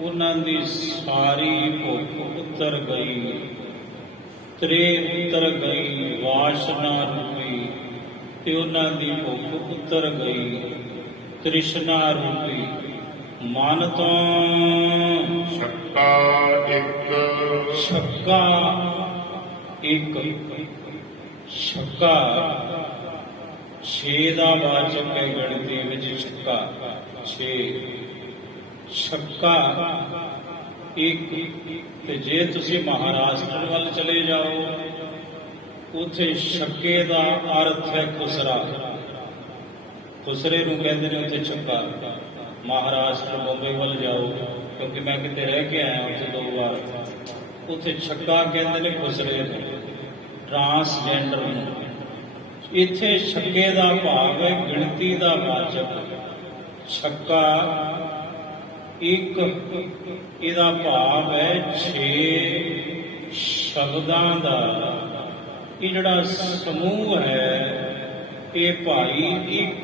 ਉਹਨਾਂ ਦੀ ਸਾਰੀ ਭੁੱਖ ਉਤਰ ਗਈ, ਤ੍ਰੇ ਉਤਰ ਗਈ, ਵਾਸ਼ਨਾ ਰੂਪੀ ਤੇ ਉਹਨਾਂ ਦੀ ਭੁੱਖ ਉਤਰ ਗਈ, ਤ੍ਰਿਸ਼ਨਾ ਰੂਪੀ ਮਨ ਤੋਂ। ਛੱਕਾ ਇੱਕ। ਛੱਕਾ ਇੱਕ, ਛੱਕਾ ਛੇ ਦਾ ਵਾਚਕ ਹੈ ਗਿਣਤੀ ਵਿੱਚ, ਛੱਕਾ ਛੇ, ਛੱਕਾ ਇੱਕ। ਤੇ ਜੇ ਤੁਸੀਂ ਮਹਾਰਾਸ਼ਟਰ ਵੱਲ ਚਲੇ ਜਾਓ, ਉੱਥੇ ਛੱਕੇ ਦਾ ਅਰਥ ਹੈ ਖੁਸਰਾ। ਖੁਸਰੇ ਨੂੰ ਕਹਿੰਦੇ ਨੇ ਉੱਥੇ ਛੱਕਾ। ਮਹਾਰਾਸ਼ਟਰ ਬੰਬਈ ਵੱਲ ਜਾਓ, ਕਿਉਂਕਿ ਮੈਂ ਕਿਤੇ ਰਹਿ ਕੇ ਆਇਆ ਉੱਥੇ 2 ਵਾਰ, ਉੱਥੇ ਛੱਕਾ ਕਹਿੰਦੇ ਨੇ ਖੁਸਰੇ ਨੂੰ, ਟਰਾਂਸਜੈਂਡਰ ਨੂੰ। ਇੱਥੇ ਛੱਕੇ ਦਾ ਭਾਵ ਹੈ ਗਿਣਤੀ ਦਾ ਵਾਚਕ। ਛੱਕਾ ਇੱਕ, ਇਹਦਾ ਭਾਵ ਹੈ 6 ਸ਼ਬਦਾਂ ਦਾ। ਇਹ ਜਿਹੜਾ ਸਮੂਹ ਹੈ ਇਹ ਭਾਈ ਇੱਕ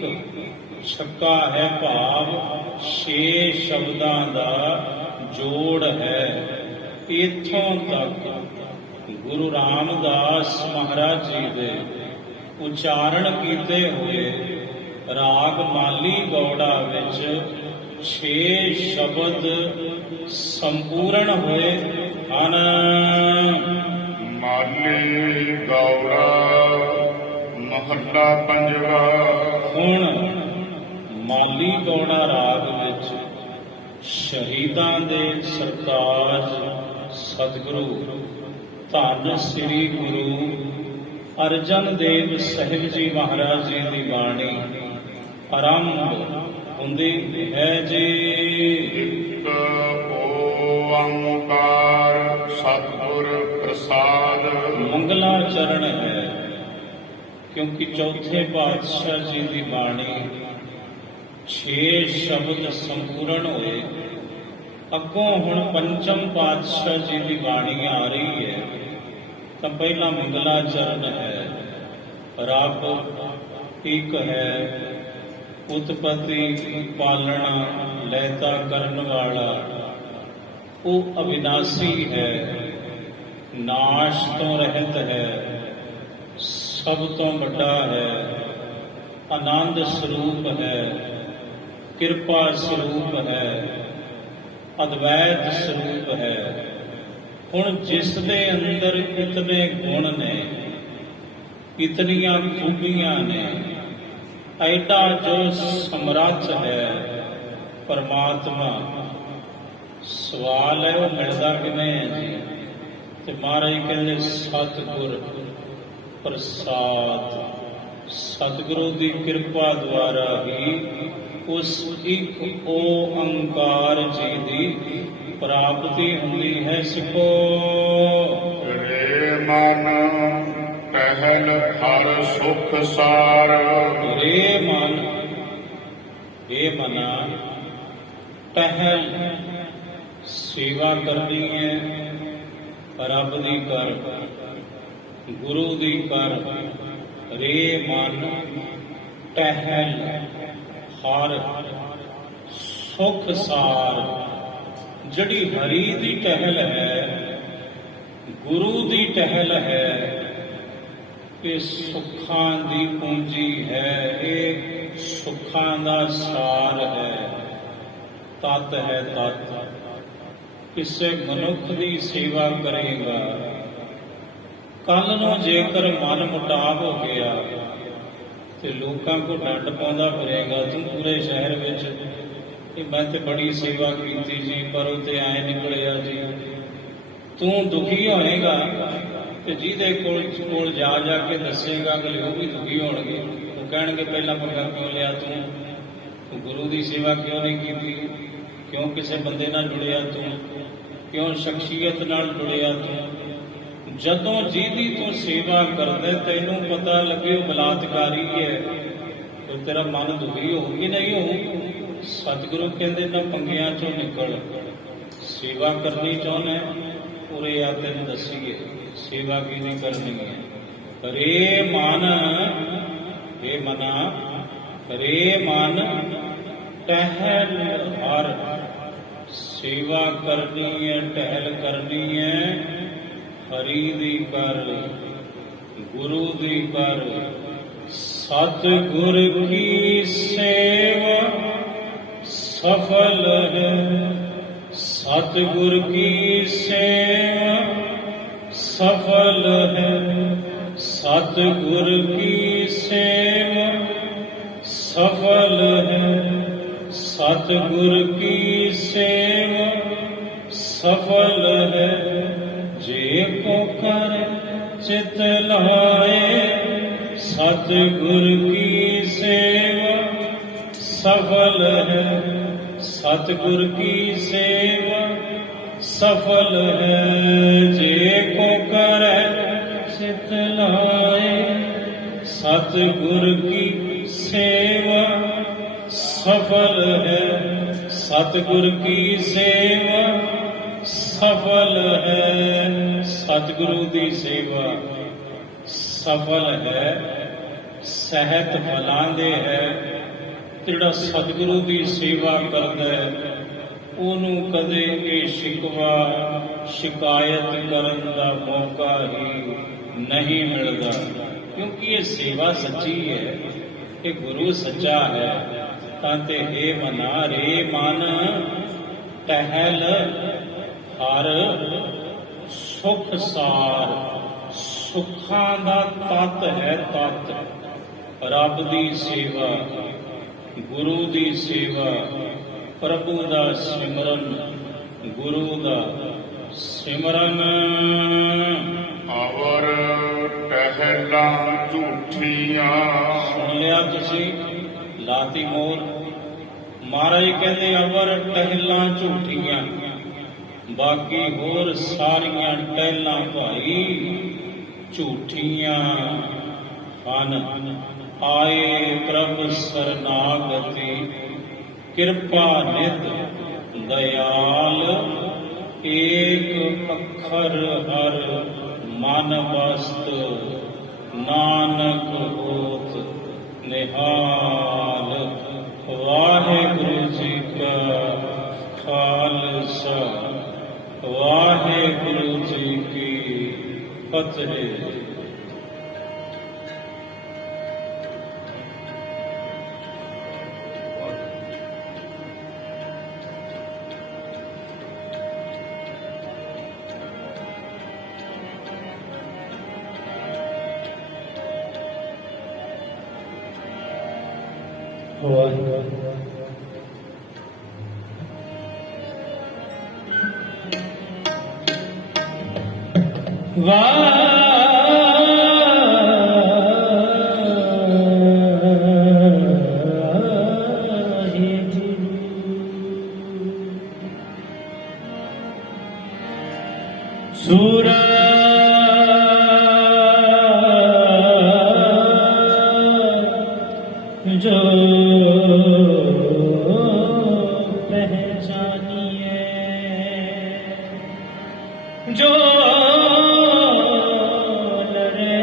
ਛੱਕਾ ਹੈ, ਭਾਵ 6 ਸ਼ਬਦਾਂ ਦਾ ਜੋੜ ਹੈ। ਇੱਥੋਂ ਤੱਕ ਗੁਰੂ ਰਾਮਦਾਸ ਮਹਾਰਾਜ ਜੀ ਦੇ ਉਚਾਰਨ ਕੀਤੇ ਹੋਏ ਰਾਗ ਮਾਲੀ ਗੌੜਾ ਵਿੱਚ 6 ਸ਼ਬਦ ਸੰਪੂਰਨ ਹੋਏ ਹਨ। ਮਾਲੀ ਗੌੜਾ ਮਹੱਲਾ ਪੰਜਵਾ। ਹੁਣ ਮਾਲੀ ਗੌੜਾ ਰਾਗ ਵਿੱਚ ਸ਼ਹੀਦਾਂ ਦੇ ਸਰਤਾਜ ਸਤਿਗੁਰੂ ਧੰਨ ਸ੍ਰੀ ਗੁਰੂ ਅਰਜਨ ਦੇਵ ਸਾਹਿਬ ਜੀ ਮਹਾਰਾਜ ਜੀ ਦੀ ਬਾਣੀ ਆਰੰਭ ਹੁੰਦੀ ਹੈ ਜੀ। ਇੱਕ ਓੰਕਾਰ ਸਤਿਗੁਰ ਪ੍ਰਸਾਦ। ਮੰਗਲਾਚਰਨ ਹੈ, ਕਿਉਂਕਿ ਚੌਥੇ ਪਾਤਸ਼ਾਹ ਜੀ ਦੀ ਬਾਣੀ 6 ਸ਼ਬਦ ਸੰਪੂਰਨ ਹੋਏ। ਅੱਗੋਂ ਹੁਣ ਪੰਚਮ ਪਾਤਸ਼ਾਹ ਜੀ ਦੀ ਬਾਣੀ ਆ ਰਹੀ ਹੈ, ਤਾਂ ਪਹਿਲਾ ਮੰਗਲਾਚਰਨ ਹੈ। ਰੱਬ ਇੱਕ ਹੈ, ਉਤਪਤੀ ਪਾਲਣਾ ਲੈਤਾ ਕਰਨ ਵਾਲਾ। ਉਹ ਅਵਿਨਾਸੀ ਹੈ, ਨਾਸ਼ ਤੋਂ ਰਹਿਤ ਹੈ, ਸਭ ਤੋਂ ਵੱਡਾ ਹੈ, ਆਨੰਦ ਸਰੂਪ ਹੈ, ਕਿਰਪਾ ਸਰੂਪ ਹੈ, ਅਦਵੈਤ ਸਰੂਪ ਹੈ। ਹੁਣ ਜਿਸ ਦੇ ਅੰਦਰ ਇਤਨੇ ਗੁਣ ਨੇ, ਇਤਨੀਆਂ ਖੂਬੀਆਂ ਨੇ, ਐਡਾ ਜੋ ਸਮਰੱਥ ਹੈ ਪਰਮਾਤਮਾ, ਸਵਾਲ ਹੈ ਉਹ ਮਿਲਦਾ ਕਿਵੇਂ ਹੈ ਜੀ? ਤੇ ਮਹਾਰਾਜ ਕਹਿੰਦੇ ਸਤਿਗੁਰ ਪ੍ਰਸਾਦ, ਸਤਿਗੁਰੂ ਦੀ ਕਿਰਪਾ ਦੁਆਰਾ ਹੀ ਉਸ ਇੱਕ ਓੰਕਾਰ ਜੀ ਦੀ ਪ੍ਰਾਪਤੀ ਹੁੰਦੀ ਹੈ। ਸਿੱਖੋ ਰੇ ਮਨ ਟਹਿਲ ਹਰ ਸੁਖ ਸਾਰ। ਰੇ ਮਨ, ਇਹ ਮਨਾ ਟਹਿਲ ਸੇਵਾ ਕਰਨੀ ਹੈ, ਰੱਬ ਦੀ ਕਰ, ਗੁਰੂ ਦੀ ਕਰ। ਰੇ ਮਨ ਟਹਿਲ ਹਰ ਸੁਖ ਸਾਰ। ਜਿਹੜੀ ਹਰੀ ਦੀ ਟਹਿਲ ਹੈ, ਗੁਰੂ ਦੀ ਟਹਿਲ ਹੈ, ਇਹ ਸੁੱਖਾਂ ਦੀ ਪੂੰਜੀ ਹੈ, ਇਹ ਸੁੱਖਾਂ ਦਾ ਸਾਰ ਹੈ, ਤਤ ਹੈ ਤਤ। ਕਿਸੇ ਮਨੁੱਖ ਦੀ ਸੇਵਾ ਕਰੇਗਾ, ਕੱਲ ਨੂੰ ਜੇਕਰ ਮਨ ਮੁਟਾਵ ਹੋ ਗਿਆ ਤੇ ਲੋਕਾਂ ਕੋ ਡੰਡ ਪਾਉਂਦਾ ਫਿਰੇਗਾ, ਤੂੰ ਪੂਰੇ ਸ਼ਹਿਰ ਵਿੱਚ ਕਿ ਮੈਂ ਤੇ ਬੜੀ ਸੇਵਾ ਕੀਤੀ ਜੀ, ਪਰ ਉਹ ਤੇ ਐ ਨਿਕਲਿਆ ਜੀ। ਤੂੰ ਦੁਖੀ ਹੋਏਗਾ ਤੇ ਜਿਹਦੇ ਕੋਲ ਜਾ ਜਾ ਕੇ ਦੱਸੇਗਾ, ਅਗਲੇ ਉਹ ਵੀ ਦੁਖੀ ਹੋਣਗੇ। ਉਹ ਕਹਿਣਗੇ ਪਹਿਲਾਂ ਪੰਗਾ ਕਿਉਂ ਲਿਆ ਤੂੰ ਗੁਰੂ ਦੀ ਸੇਵਾ ਕਿਉਂ ਨਹੀਂ ਕੀਤੀ, ਕਿਉਂ ਕਿਸੇ ਬੰਦੇ ਨਾਲ ਜੁੜਿਆ ਤੂੰ, ਕਿਉਂ ਸ਼ਖਸੀਅਤ ਨਾਲ ਜੁੜਿਆ ਤੂੰ। ਜਦੋਂ ਜਿਹਦੀ ਤੂੰ ਸੇਵਾ ਕਰਦੇ ਤੈਨੂੰ ਪਤਾ ਲੱਗੇ ਉਹ ਬਲਾਤਕਾਰੀ ਹੈ, ਤੇ ਤੇਰਾ ਮਨ ਦੁਖੀ ਹੋਊ ਕਿ ਨਹੀਂ ਹੋਊ। ਸਤਿਗੁਰੂ ਕਹਿੰਦੇ ਨਾ ਪੰਗਿਆਂ ਚੋਂ ਨਿਕਲ, ਸੇਵਾ ਕਰਨੀ ਚਾਹੁੰਦਾ ਉਰੇ ਆ ਤੈਨੂੰ ਦੱਸੀਏ ਸੇਵਾ ਕਿਹਦੀ ਕਰਨੀ ਹੈ। ਰੇ ਮਨ, ਇਹ ਮਨਾ ਰੇ ਮਨ ਟਹਿਲ ਹਰ। ਸੇਵਾ ਕਰਨੀ ਹੈ, ਟਹਿਲ ਕਰਨੀ ਹੈ, ਹਰੀ ਦੀ ਕਰ, ਗੁਰੂ ਦੀ ਕਰ। ਸਤਿਗੁਰ ਕੀ ਸੇਵਾ ਸਫਲ ਹੈ, ਸਤਿਗੁਰ ਕੀ ਸੇਵਾ ਸਫਲ ਹੈ, ਸਤਿਗੁਰ ਕੀ ਸੇਵਾ ਸਫਲ ਹੈ, ਸਤਿਗੁਰ ਕੀ ਸੇਵਾ ਸਫਲ ਹੈ। ਜੇ ਕੋ ਕਰ ਚਿਤ ਲਾਏ, ਸਤਿਗੁਰ ਕੀ ਸੇਵਾ ਸਫਲ ਹੈ, ਸਤਿਗੁਰ ਕੀ ਸੇਵਾ ਸਫਲ ਹੈ। ਜੇ ਕੋ ਕਰੈ ਚਿਤ ਲਾਏ, ਸਤਿਗੁਰ ਕੀ ਸੇਵਾ ਸਫਲ ਹੈ, ਸਤਿਗੁਰ ਕੀ ਸੇਵਾ ਸਫਲ ਹੈ। ਸਤਿਗੁਰੂ ਦੀ ਸੇਵਾ ਸਫਲ ਹੈ, ਸਹਿਤ ਫਲਾਂਦੇ ਹੈ। ਜਿਹੜਾ ਸਤਿਗੁਰੂ ਦੀ ਸੇਵਾ ਕਰਦਾ ਹੈ ਉਹਨੂੰ ਕਦੇ ਇਹ ਸ਼ਿਕਵਾ ਸ਼ਿਕਾਇਤ ਕਰਨ ਦਾ ਮੌਕਾ ਹੀ ਨਹੀਂ ਮਿਲਦਾ, ਕਿਉਂਕਿ ਇਹ ਸੇਵਾ ਸੱਚੀ ਹੈ, ਇਹ ਗੁਰੂ ਸੱਚਾ ਹੈ। ਤਾਂ ਤੇ ਇਹ ਮਨਾ ਰੇ ਮਨ ਟਹਿਲ ਹਰ ਸੁਖ ਸਾਰ। ਸੁੱਖਾਂ ਦਾ ਤਤ ਹੈ ਤਤ, ਰੱਬ ਦੀ ਸੇਵਾ, ਗੁਰੂ ਦੀ ਸੇਵਾ, ਪ੍ਰਭੂ ਦਾ ਸਿਮਰਨ, ਗੁਰੂ ਦਾ ਸਿਮਰਨ। ਅਵਰ ਟਹਿਲਾਂ ਝੂਠੀਆਂ। ਸੁਣ ਲਿਆ ਤੁਸੀਂ, ਲਾਤੀ ਮੋਰ। ਮਹਾਰਾਜ ਕਹਿੰਦੇ ਅਵਰ ਟਹਿਲਾਂ ਝੂਠੀਆਂ, ਬਾਕੀ ਹੋਰ ਸਾਰੀਆਂ ਟਹਿਲਾਂ ਭਾਈ ਝੂਠੀਆਂ ਹਨ। ਆਏ ਪ੍ਰਭ ਸਰਨਾਗਤੀ, ਕਿਰਪਾ ਨਿਧ ਦਇਆਲ। ਏਕ ਅੱਖਰ ਹਰ ਮਨ ਵਸਤ, ਨਾਨਕ ਹੋਤ ਨਿਹਾਲ। ਵਾਹਿਗੁਰੂ ਜੀ ਕਾ ਖਾਲਸਾ, ਵਾਹਿਗੁਰੂ ਜੀ ਕੀ ਫਤਿਹ। ਸੂਰਜ जो पहचानिए, जो लड़े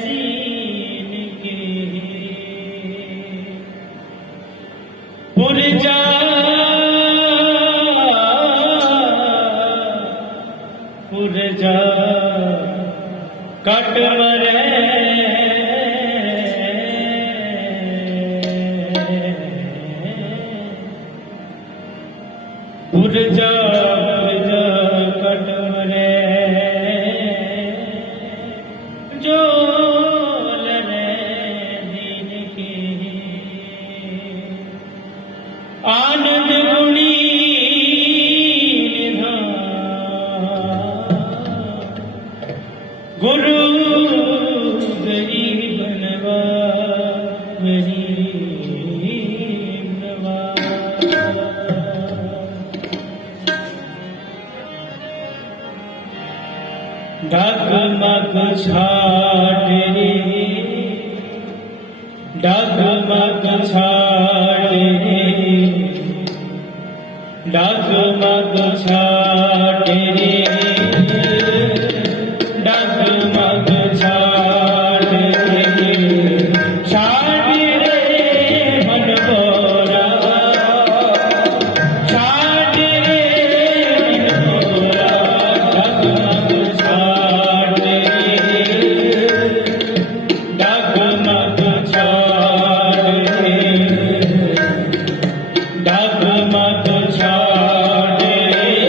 जीन की पुरजा पुरजा कट मरे पुरजा पुरजा कट मरे जो लड़े दीन की आनंद गुणी गुरु गरीबनवा गरीबनवा डगमग छाट रे डगमग छाट रे डगमग छाट रे डगमग छाट रे छाट रे मन बोरा छाट रे मन बोरा डगमग छाट रे डगमग छाट रे डगमग छाट रे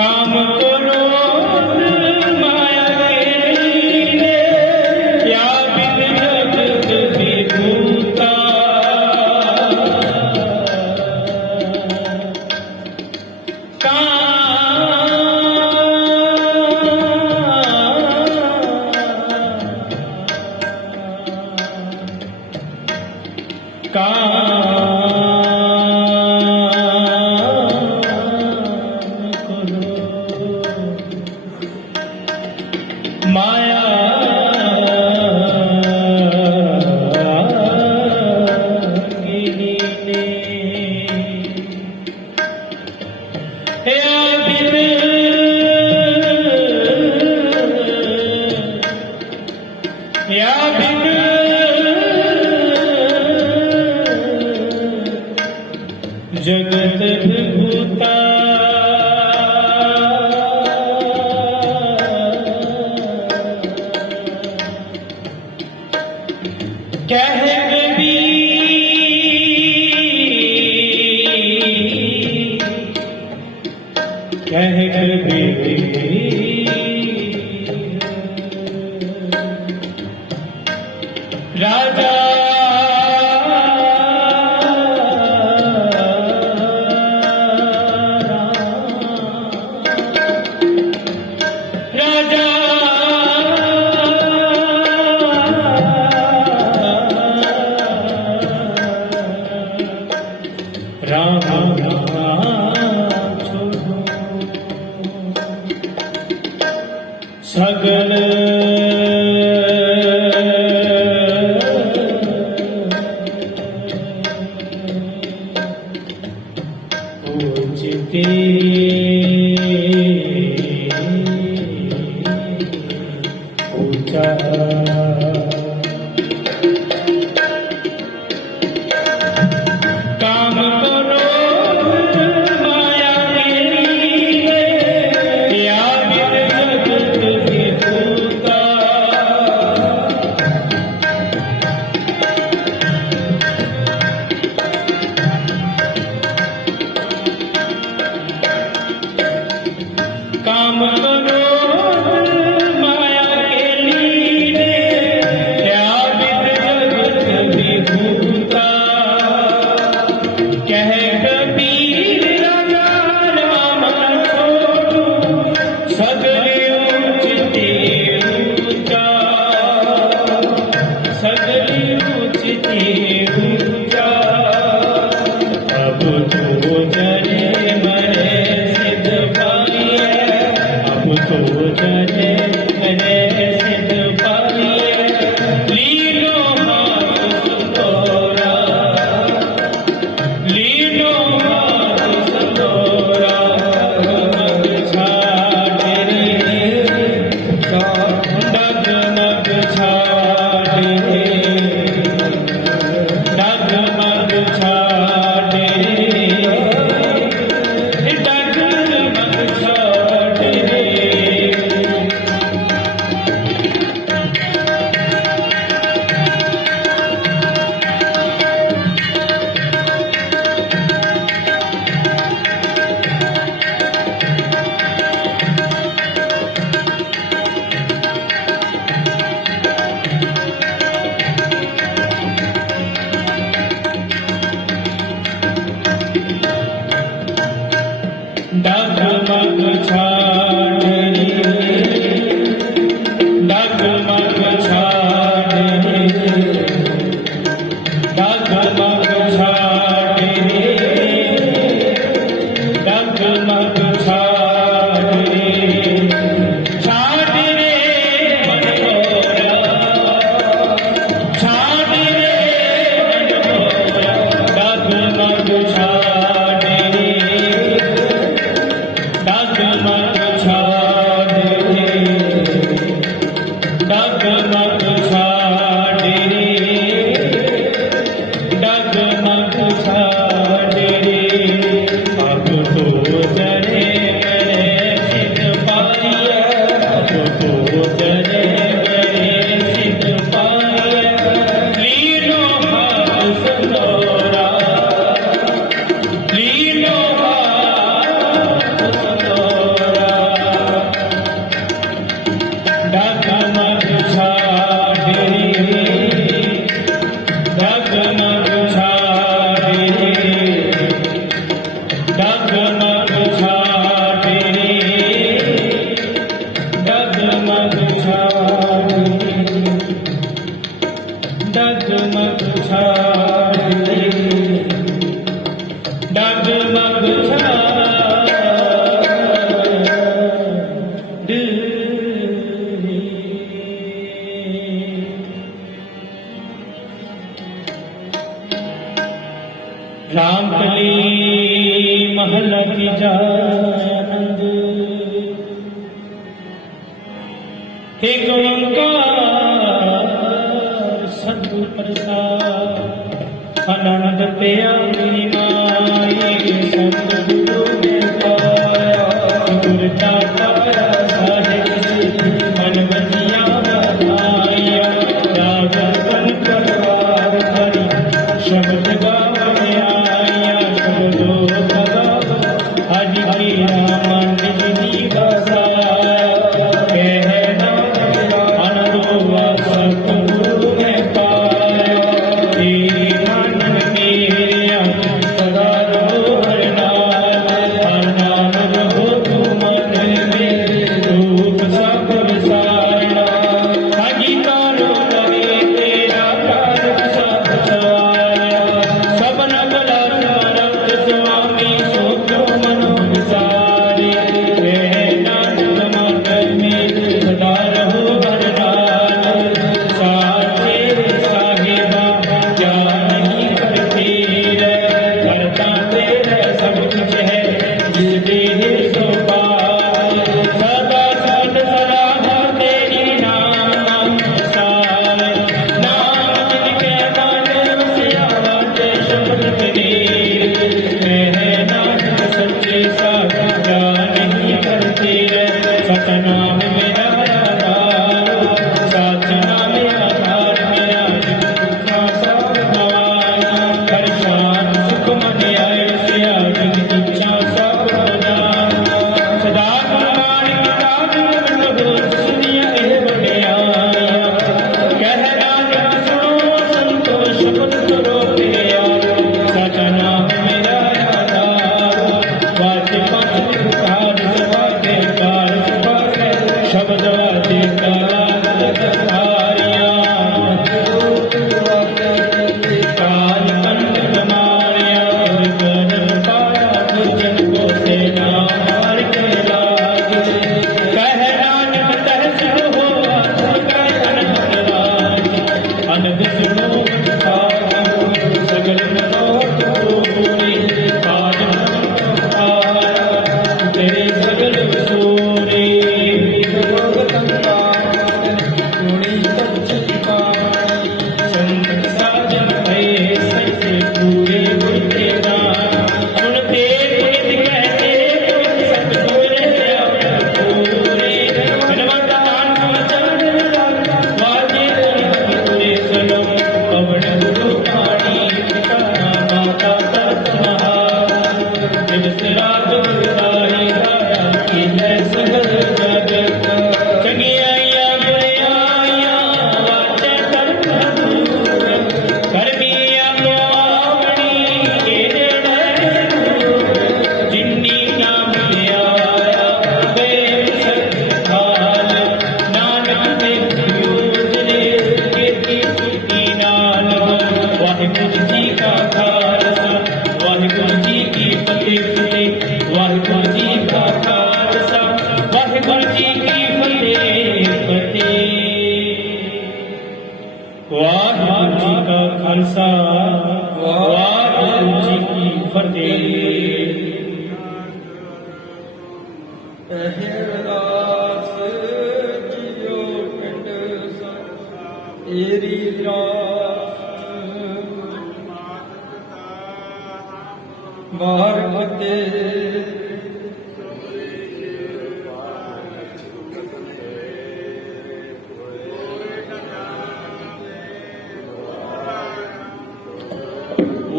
काम क्रोध माया के लीले, या बिन जगत विभूता। माया की लीले, या बिन जगत विभूता। कह राजा राम सगल उचिते ऊंचा। काम क्रोध माया के लीले, या बिन जगत विभूता। काम क्रोध माया के लीले, या बिन जगत विभूता। कह कबीर राजा राम छोड़ू, सगले उचिते ऊंचा। सगले उचिते ऊंचा। अब तो जरे मरे सिद्ध पाइए, अब तो जरे मरे सिद्ध पाइए। लीलो हाथ सतोरा, लीलो हाथ सतोरा। डगमग छाड़े रे, डगमग छाड़े रे, डगमग छाड़े रे, डगमग छाड़े रे। डगमग छाड़े रे, डगमग छाड़े रे, डगमग छाड़े रे, डगमग छाड़े रे। छाड़ रे मनोरा, छाड़ रे मनोरा। डगमग छाड़े रे, डगमग रामकली महला तीजा आनंद। हे ओंकार सतगुर प्रसाद आनंद पिया मेरी माई सतगुरु ने पाया गुर दाता साहिब मन बजिया बनाया राग बन परवार हरि शब्द गावे आया शब्दो गाओ हरि हरि नाम निधि बसाया कहना अनरोवा सतगुरु ने पाया हे मन मेरा सदा रहो हर नाम रहो तू मन में रूप सब विसारना हरि तारो लगे तेरा कार सब सवारा सबन बला सारथ स्वामी सोचो मनो विसारे रहना मन में सदा रहो हर नाम साचे साहिबा क्या नहीं करते रे करता तेरा सब कुछ है जिस देह सो पार सदा सद सराहा तेरी नाम सार नाम जिनके मन वसिया वाटे शब्द कबीर कहना सच्चे साचा नहीं करते रे सतनाम मेरा आधार साधना में आधार मेरा दुखा सब गवाना परेशान सुख मन आए सिया जिन इच्छा सब प्रदान सदा कुमार की काज में हो सुनिया ए बड़ियाया कह नानक सुनो संतोष शब्द करो तेरा साचा नाम मेरा आधार वाचे पंच विकार सवाके कार सवाके शब्द वाचे काला हारिया काल कंठ कमारिया कर पाया दुर्जन को सेना मार के लाग कह नानक तहसीन हो अनंत सुनो सगल मनोहर पूरी काज तेरे सगल सूरे संत साजन भये सच्चे पूरे गुरते दान सुनते पुनित कहते सतगुर पूरे हनुमत दान को चरण वाजे पूरे सुनो पवन गुरु पाणी पिता माता तत् महा जब सिराग गुरदारी दाया की है सगल जगत चंगियाया बुराइया वाचे तर्क दूर कर्मिया मोहनी के जिन्नी नाम लिया बेसत हाल नानक ने उजरे की नाल वाहिगुरु जी का खालसा वाहिगुरु जी की फतेह वाहिगुरु जी का खालसा वाहिगुरु जी की फतेह वाहिगुरु जी का खालसा वाहिगुरु जी की फतेह ਅਹਿਰਾਸ ਜਿਉ ਪਿੰਡ ਏਰੀ ਰਾਸ ਬਾਹਰ ਮਤੇ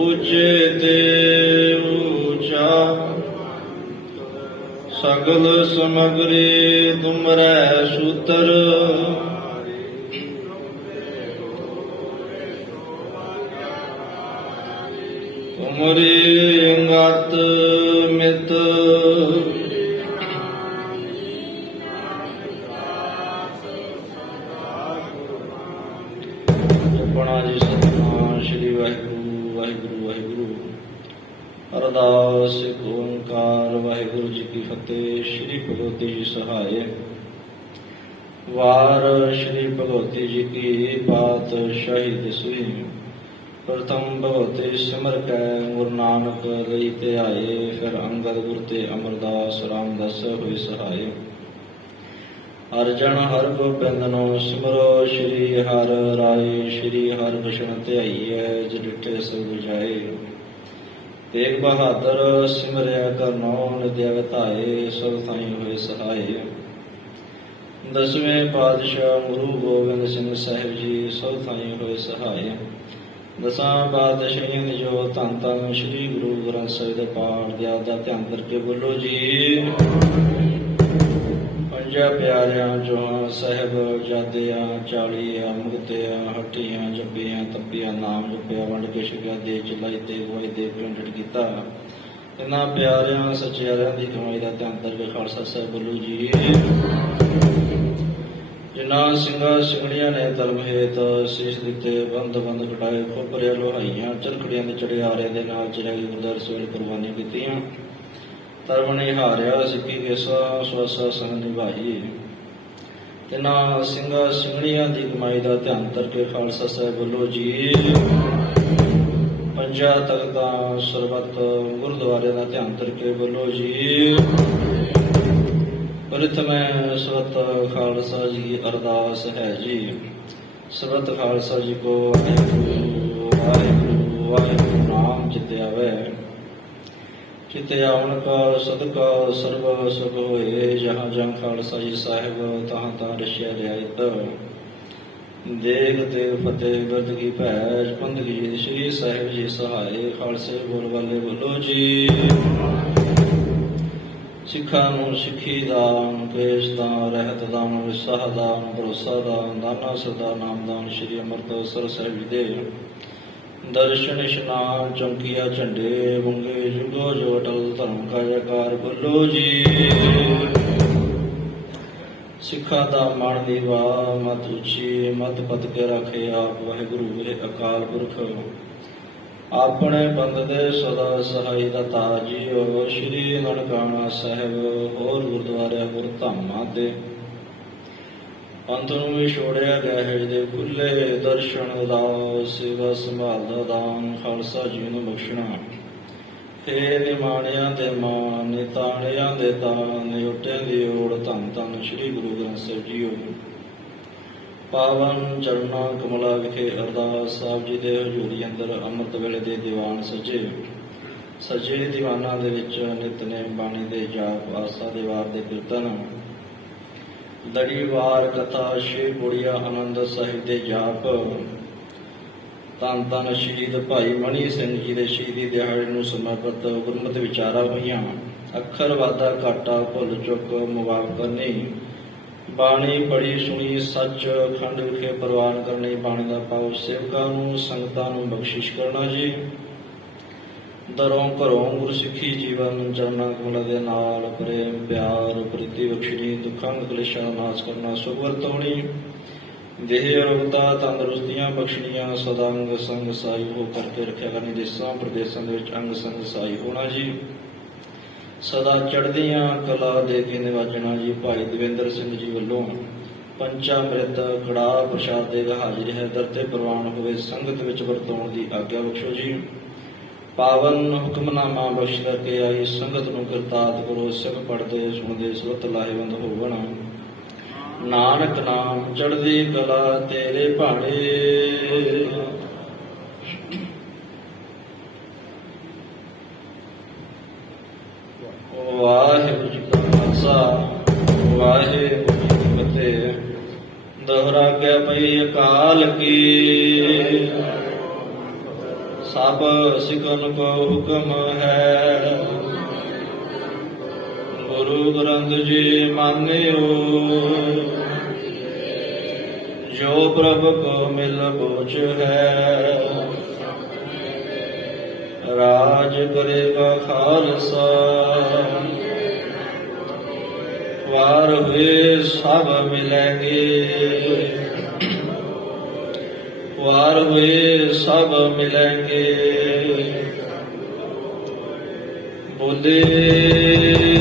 ऊंचे ते ऊंचा सगल समग्री तुमरै सूत्र तुमरी गत मित अपना जी सतनाम श्री वाहिगुरु वाहिगुरु वाहिगुरु ਅਰਦਾਸ ਏਕ ਓੰਕਾਰ ਵਾਹਿਗੁਰੂ ਜੀ ਕੀ ਫਤਿਹ। ਸ੍ਰੀ ਭਗਵਤੀ ਜੀ ਸਹਾਏ। ਵਾਰ ਸ੍ਰੀ ਭਗਵਤੀ ਜੀ ਕੀ ਬਾਤ ਸ਼ਾਹੀ ਦਸਵੀਂ। ਪ੍ਰਥਮ ਭਗਵਤੀ ਸਿਮਰ ਕੈ ਗੁਰੂ ਨਾਨਕ ਲਈ ਤੇ ਆਏ। ਫਿਰ ਅੰਗਦ ਗੁਰ ਤੇ ਅਮਰਦਾਸ ਰਾਮਦਾਸ ਹੋਏ ਸਹਾਏ। ਅਰਜਨ ਹਰ ਗੋਬਿੰਦ ਸਿਮਰੋ ਸ੍ਰੀ ਹਰਿ ਰਾਏ। ਸ੍ਰੀ ਹਰਿ ਕ੍ਰਿਸ਼ਨ ਧਿਆਈਐ ਜਿ ਡਿਠੇ ਸੋ 부ਝਾਏ। ਤੇਗ ਬਹਾਦਰ ਸਿਮਰਿਆ ਕਰਨੋ ਨਿਦਿਆ ਵਿਧਾਏ। ਸਭ ਥਾਈ ਹੋਏ ਸਹਾਏ। ਦਸਵੇਂ ਪਾਤਸ਼ਾਹ ਗੁਰੂ ਗੋਬਿੰਦ ਸਿੰਘ ਸਾਹਿਬ ਜੀ ਸਭ ਥਾਈ ਹੋਏ ਸਹਾਏ। ਦਸਾਂ ਪਾਤਸ਼ਾਹੀਆਂ ਦੇ ਜੋ ਧੰਨ ਧੰਨ ਸ੍ਰੀ ਗੁਰੂ ਗ੍ਰੰਥ ਸਾਹਿਬ ਦੇ ਪਾਠ ਦੇ ਆਪਦਾ ਧਿਆਨ ਕਰਕੇ ਬੋਲੋ ਜੀ। ਪੰਜਾਂ ਪਿਆਰਿਆਂ ਚੋਹਾਂ ਸਾਹਿਬਜ਼ਾਦਿਆਂ 40 ਮੁਕਤਿਆਂ ਹੱਟੀਆਂ ਜੱਪੀਆਂ ਤੱਪੀਆਂ ਨਾਮ ਜਪਿਆ ਵੰਡ ਕੇ ਛਕਿਆ ਦੇ ਚਲਾਈ ਤੇ ਗਵਾਈ ਦੇ ਪ੍ਰਗਟ ਕੀਤਾ। ਇਹਨਾਂ ਪਿਆਰਿਆਂ ਸੱਚਿਆਰਿਆਂ ਦੀ ਕਮਾਈ ਦਾ ਧਿਆਨ ਕਰਕੇ ਖਾਲਸਾ ਸਾਹਿਬ ਬੋਲੋ ਜੀ। ਜਿਨ੍ਹਾਂ ਸਿੰਘਾਂ ਸਿੰਘਣੀਆਂ ਨੇ ਧਰਮ ਹੇਤ ਸੀਸ ਦਿੱਤੇ ਬੰਦ ਬੰਦ ਕਟਾਏ ਖੋਪਰਿਆ ਲੋਹਾਈਆਂ ਚਰਖੜੀਆਂ ਦੇ ਚੜਿਆਰੇ ਦੇ ਨਾਲ ਚੜਾਈ ਗੁਰਦਾਰ ਸਵੇਲ ਕੁਰਬਾਨੀਆਂ ਕੀਤੀਆਂ। ਧਰਮ ਨਿਹਾਰਿਆ ਸਿੱਖੀ ਕੇਸਾ ਸਵਾਸਾ ਸੰਗ ਨਿਭਾਈ। ਤਿਨਾਂ ਸਿੰਘਾਂ ਸਿੰਘਣੀਆਂ ਦੀ ਕਮਾਈ ਦਾ ਧਿਆਨ ਕਰਕੇ ਖਾਲਸਾ ਸਾਹਿਬ ਬੋਲੋ ਜੀ। ਪੰਜਾਂ ਤਖਤਾਂ ਸਰਬੱਤ ਗੁਰਦੁਆਰਿਆਂ ਦਾ ਧਿਆਨ ਕਰਕੇ ਬੋਲੋ ਜੀ। ਪ੍ਰਥਮੇ ਸਬਤ ਖਾਲਸਾ ਜੀ ਕੀ ਅਰਦਾਸ ਹੈ ਜੀ। ਸਬਤ ਖਾਲਸਾ ਜੀ ਕੋ ਵਾਹਿਗੁਰੂ ਵਾਹਿਗੁਰੂ ਵਾਹਿਗੁਰੂ ਨਾਮ ਚਿਤੇ ਆਵੇ। ਚਿਤੇ ਆਵਣ ਕਾਲ ਸਦਕਾ ਸਰਬ ਸੁਖ ਹੋਏ। ਜਹਾਂ ਜਹਾਂ ਖਾਲਸਾ ਜੀ ਸਾਹਿਬ ਤਹਾਂ ਤਹਾਂ ਰਸ਼ਿਆ ਰਿਆਇਤ। ਦੇਗ ਤੇ ਫਤਿਹ ਬਿਰਦ ਕੀ ਭੈਜ ਬੰਦਗੀ ਜੀ ਸ੍ਰੀ ਸਾਹਿਬ ਜੀ ਸਹਾਏ। ਖਾਲਸੇ ਬੋਲ ਵਾਲੇ ਬੋਲੋ ਜੀ। ਸਿੱਖਾਂ ਨੂੰ ਸਿੱਖੀ ਦਾਨ ਕੇਸ਼ ਦਾਨ ਰਹਿਤ ਦਾਨ ਵਿਸਾਹ ਦਾਨ ਭਰੋਸਾ ਦਾਨ ਦਾਨਾ ਸਦਾ ਨਾਮਦਾਨ ਸ੍ਰੀ ਅੰਮ੍ਰਿਤਸਰ ਸਾਹਿਬ ਜੀ ਦੇ ਦਰਸ਼ਨ ਇਸ਼ਨਾਨ ਚੌਂਕੀਆ ਝੰਡੇ ਵੰਗੇ ਜੁਗੋ ਜੋ ਅਟਲ ਧਰਮ ਕਾ ਜੈਕਾਰ ਬੋਲੋ ਜੀ। ਸਿੱਖਾਂ ਦਾ ਮਨ ਦੀਵਾ ਮਤ ਉੱਚੀ ਮਤ ਪਤ ਕੇ ਰੱਖੇ ਆਪ ਵਾਹਿਗੁਰੂ ਇਹ ਅਕਾਲ ਪੁਰਖ। ਆਪਣੇ ਬੰਦ ਦੇ ਸਦਾ ਸਹਾਈ ਦਾ ਤਾਜੀਓ ਸ੍ਰੀ ਨਨਕਾਣਾ ਸਾਹਿਬ ਹੋਰ ਗੁਰਦੁਆਰਿਆਂ ਗੁਰਧਾਮਾਂ ਦੇ ਅੰਤ ਨੂੰ ਵੀ ਛੋੜਿਆ ਗਿਆ ਹੈ ਜਿਹਦੇ ਖੁੱਲੇ ਦਰਸ਼ਨ ਦਾ ਸੇਵਾ ਸੰਭਾਲ ਦਾ ਦਾਨ ਖਾਲਸਾ ਜੀ ਨੂੰ ਬਖਸ਼ਣਾ। ਹੇ ਨਿਮਾਣਿਆਂ ਦੇ ਮਾਨ ਨਿਤਾਣਿਆਂ ਦੇ ਤਾਨ ਨਿਉਟਿਆਂ ਦੀ ਓੜ ਧੰਨ ਧੰਨ ਸ੍ਰੀ ਗੁਰੂ ਗ੍ਰੰਥ ਸਾਹਿਬ ਜੀਓ। ਪਾਵਨ ਚਰਨਾਂ ਕਮਲਾ ਵਿਖੇ ਅਰਦਾਸ ਸਾਹਿਬ ਜੀ ਦੇ ਹਜ਼ੂਰੀ ਅੰਦਰ ਅੰਮ੍ਰਿਤ ਵੇਲੇ ਦੇ ਦੀਵਾਨ ਸਜੇ ਦੀਵਾਨਾਂ ਦੇ ਵਿੱਚ ਨਿਤਨੇਮ ਬਾਣੀ ਦੇ ਜਾਪ ਆਸਾ ਦੇ ਵਾਰ ਦੇ ਕੀਰਤਨ ਲੜੀਵਾਰ ਕਥਾ ਸ਼੍ਰੀ ਗੁੜੀਆ ਆਨੰਦ ਸਾਹਿਬ ਦੇ ਜਾਪ। ਧੰਨ ਧੰਨ ਸ਼ਹੀਦ ਭਾਈ ਮਣੀ ਸਿੰਘ ਜੀ ਦੇ ਸ਼ਹੀਦੀ ਦਿਹਾੜੇ ਨੂੰ ਸਮਰਪਿਤ ਗੁਰਮਤਿ ਵਿਚਾਰਾਂ ਹੋਈਆਂ। ਅੱਖਰ ਵਾਧਾ ਘਾਟਾ ਭੁੱਲ ਚੁੱਕ ਮੁਬਾਰਕ ਕਰਨੀ। ਬਾਣੀ ਪੜੀ ਸੁਣੀ ਸੱਚ ਅਖੰਡ ਵਿਖੇ ਪ੍ਰਵਾਨ ਕਰਨੀ। ਬਾਣੀ ਦਾ ਭਾਵ ਸੇਵਕਾਂ ਨੂੰ ਸੰਗਤਾਂ ਨੂੰ ਬਖਸ਼ਿਸ਼ ਕਰਨਾ ਜੀ। ਦਰੋਂ ਘਰੋਂ ਗੁਰਸਿੱਖੀ ਜੀਵਨ ਚਰਨਾਂ ਕਮਲਾਂ ਦੇ ਨਾਲ ਪ੍ਰੇਮ ਪਿਆਰ ਪ੍ਰੀਤੀ ਬਖਸ਼ਣੀ। ਦੁੱਖਾਂ ਕਲੇਸ਼ਾਂ ਦਾ ਨਾਸ਼ ਕਰਨਾ ਸੁਖ ਵਰਤੋਣੀ। ਦੇਹ ਅਰੋਗਤਾ ਤੰਦਰੁਸਤੀਆਂ ਬਖਸ਼ਣੀਆਂ। ਸਦਾ ਅੰਗ ਸੰਗ ਸਾਈ ਹੋ ਕਰਕੇ ਰੱਖਿਆ ਕਰਨੀ। ਦੇਸਾਂ ਪ੍ਰਦੇਸਾਂ ਦੇ ਵਿੱਚ ਅੰਗ ਸੰਗ ਸਾਈ ਹੋਣਾ ਜੀ। ਸਦਾ ਚੜ੍ਹਦੀਆਂ ਕਲਾ ਦੇ ਕੇ ਨਿਵਾਜਣਾ ਜੀ। ਭਾਈ ਦਵਿੰਦਰ ਸਿੰਘ ਜੀ ਵੱਲੋਂ ਪੰਚਾਮ੍ਰਿਤ ਕੜਾਹ ਪ੍ਰਸ਼ਾਦ ਦੇ ਹਾਜ਼ਰੀ ਹੈ ਦਰ ਤੇ ਪ੍ਰਵਾਨ ਹੋਵੇ ਸੰਗਤ ਵਿੱਚ ਵਰਤਾਉਣ ਦੀ ਆਗਿਆ ਬਖਸ਼ੋ ਜੀ। ਪਾਵਨ ਹੁਕਮਨਾਮਾ ਬਖਸ਼ ਕਰਕੇ ਆਈ ਸੰਗਤ ਨੂੰ ਕਿਰਤਾਰਥ ਕਰੋ। ਸਿੱਖ ਪੜ੍ਹਦੇ ਸੁਣਦੇ ਸੁਰਤ ਲਾਹੇਵੰਦ ਹੋਵਣ। ਨਾਨਕ ਨਾਮ ਚੜ੍ਹਦੀ ਕਲਾ ਤੇਰੇ ਭਾਣੇ। ਵਾਹਿਗੁਰੂ ਜੀ ਕਾ ਖਾਲਸਾ ਵਾਹਿਗੁਰੂ ਜੀ ਕੀ ਫਤਿਹ। ਦੋਹਰਾ ਕੇ ਪਈ ਅਕਾਲ ਕੀ ਸਭ ਸਿਖਨ ਕੋ ਹੁਕਮ ਹੈ। ਗੁਰੂ ਗ੍ਰੰਥ ਜੀ ਮਾਨਿਓ ਜੋ ਪ੍ਰਭ ਕੋ ਮਿਲ ਬੋਝ ਹੈ। ਰਾਜ ਕਰੇਗਾ ਖਾਲਸਾ ਵਾਰ ਹੋਏ ਸਭ ਮਿਲੇਂਗੇ। ਵਾਰ ਹੋਏ ਸਭ ਮਿਲੇਂਗੇ। ਬੋਲੇ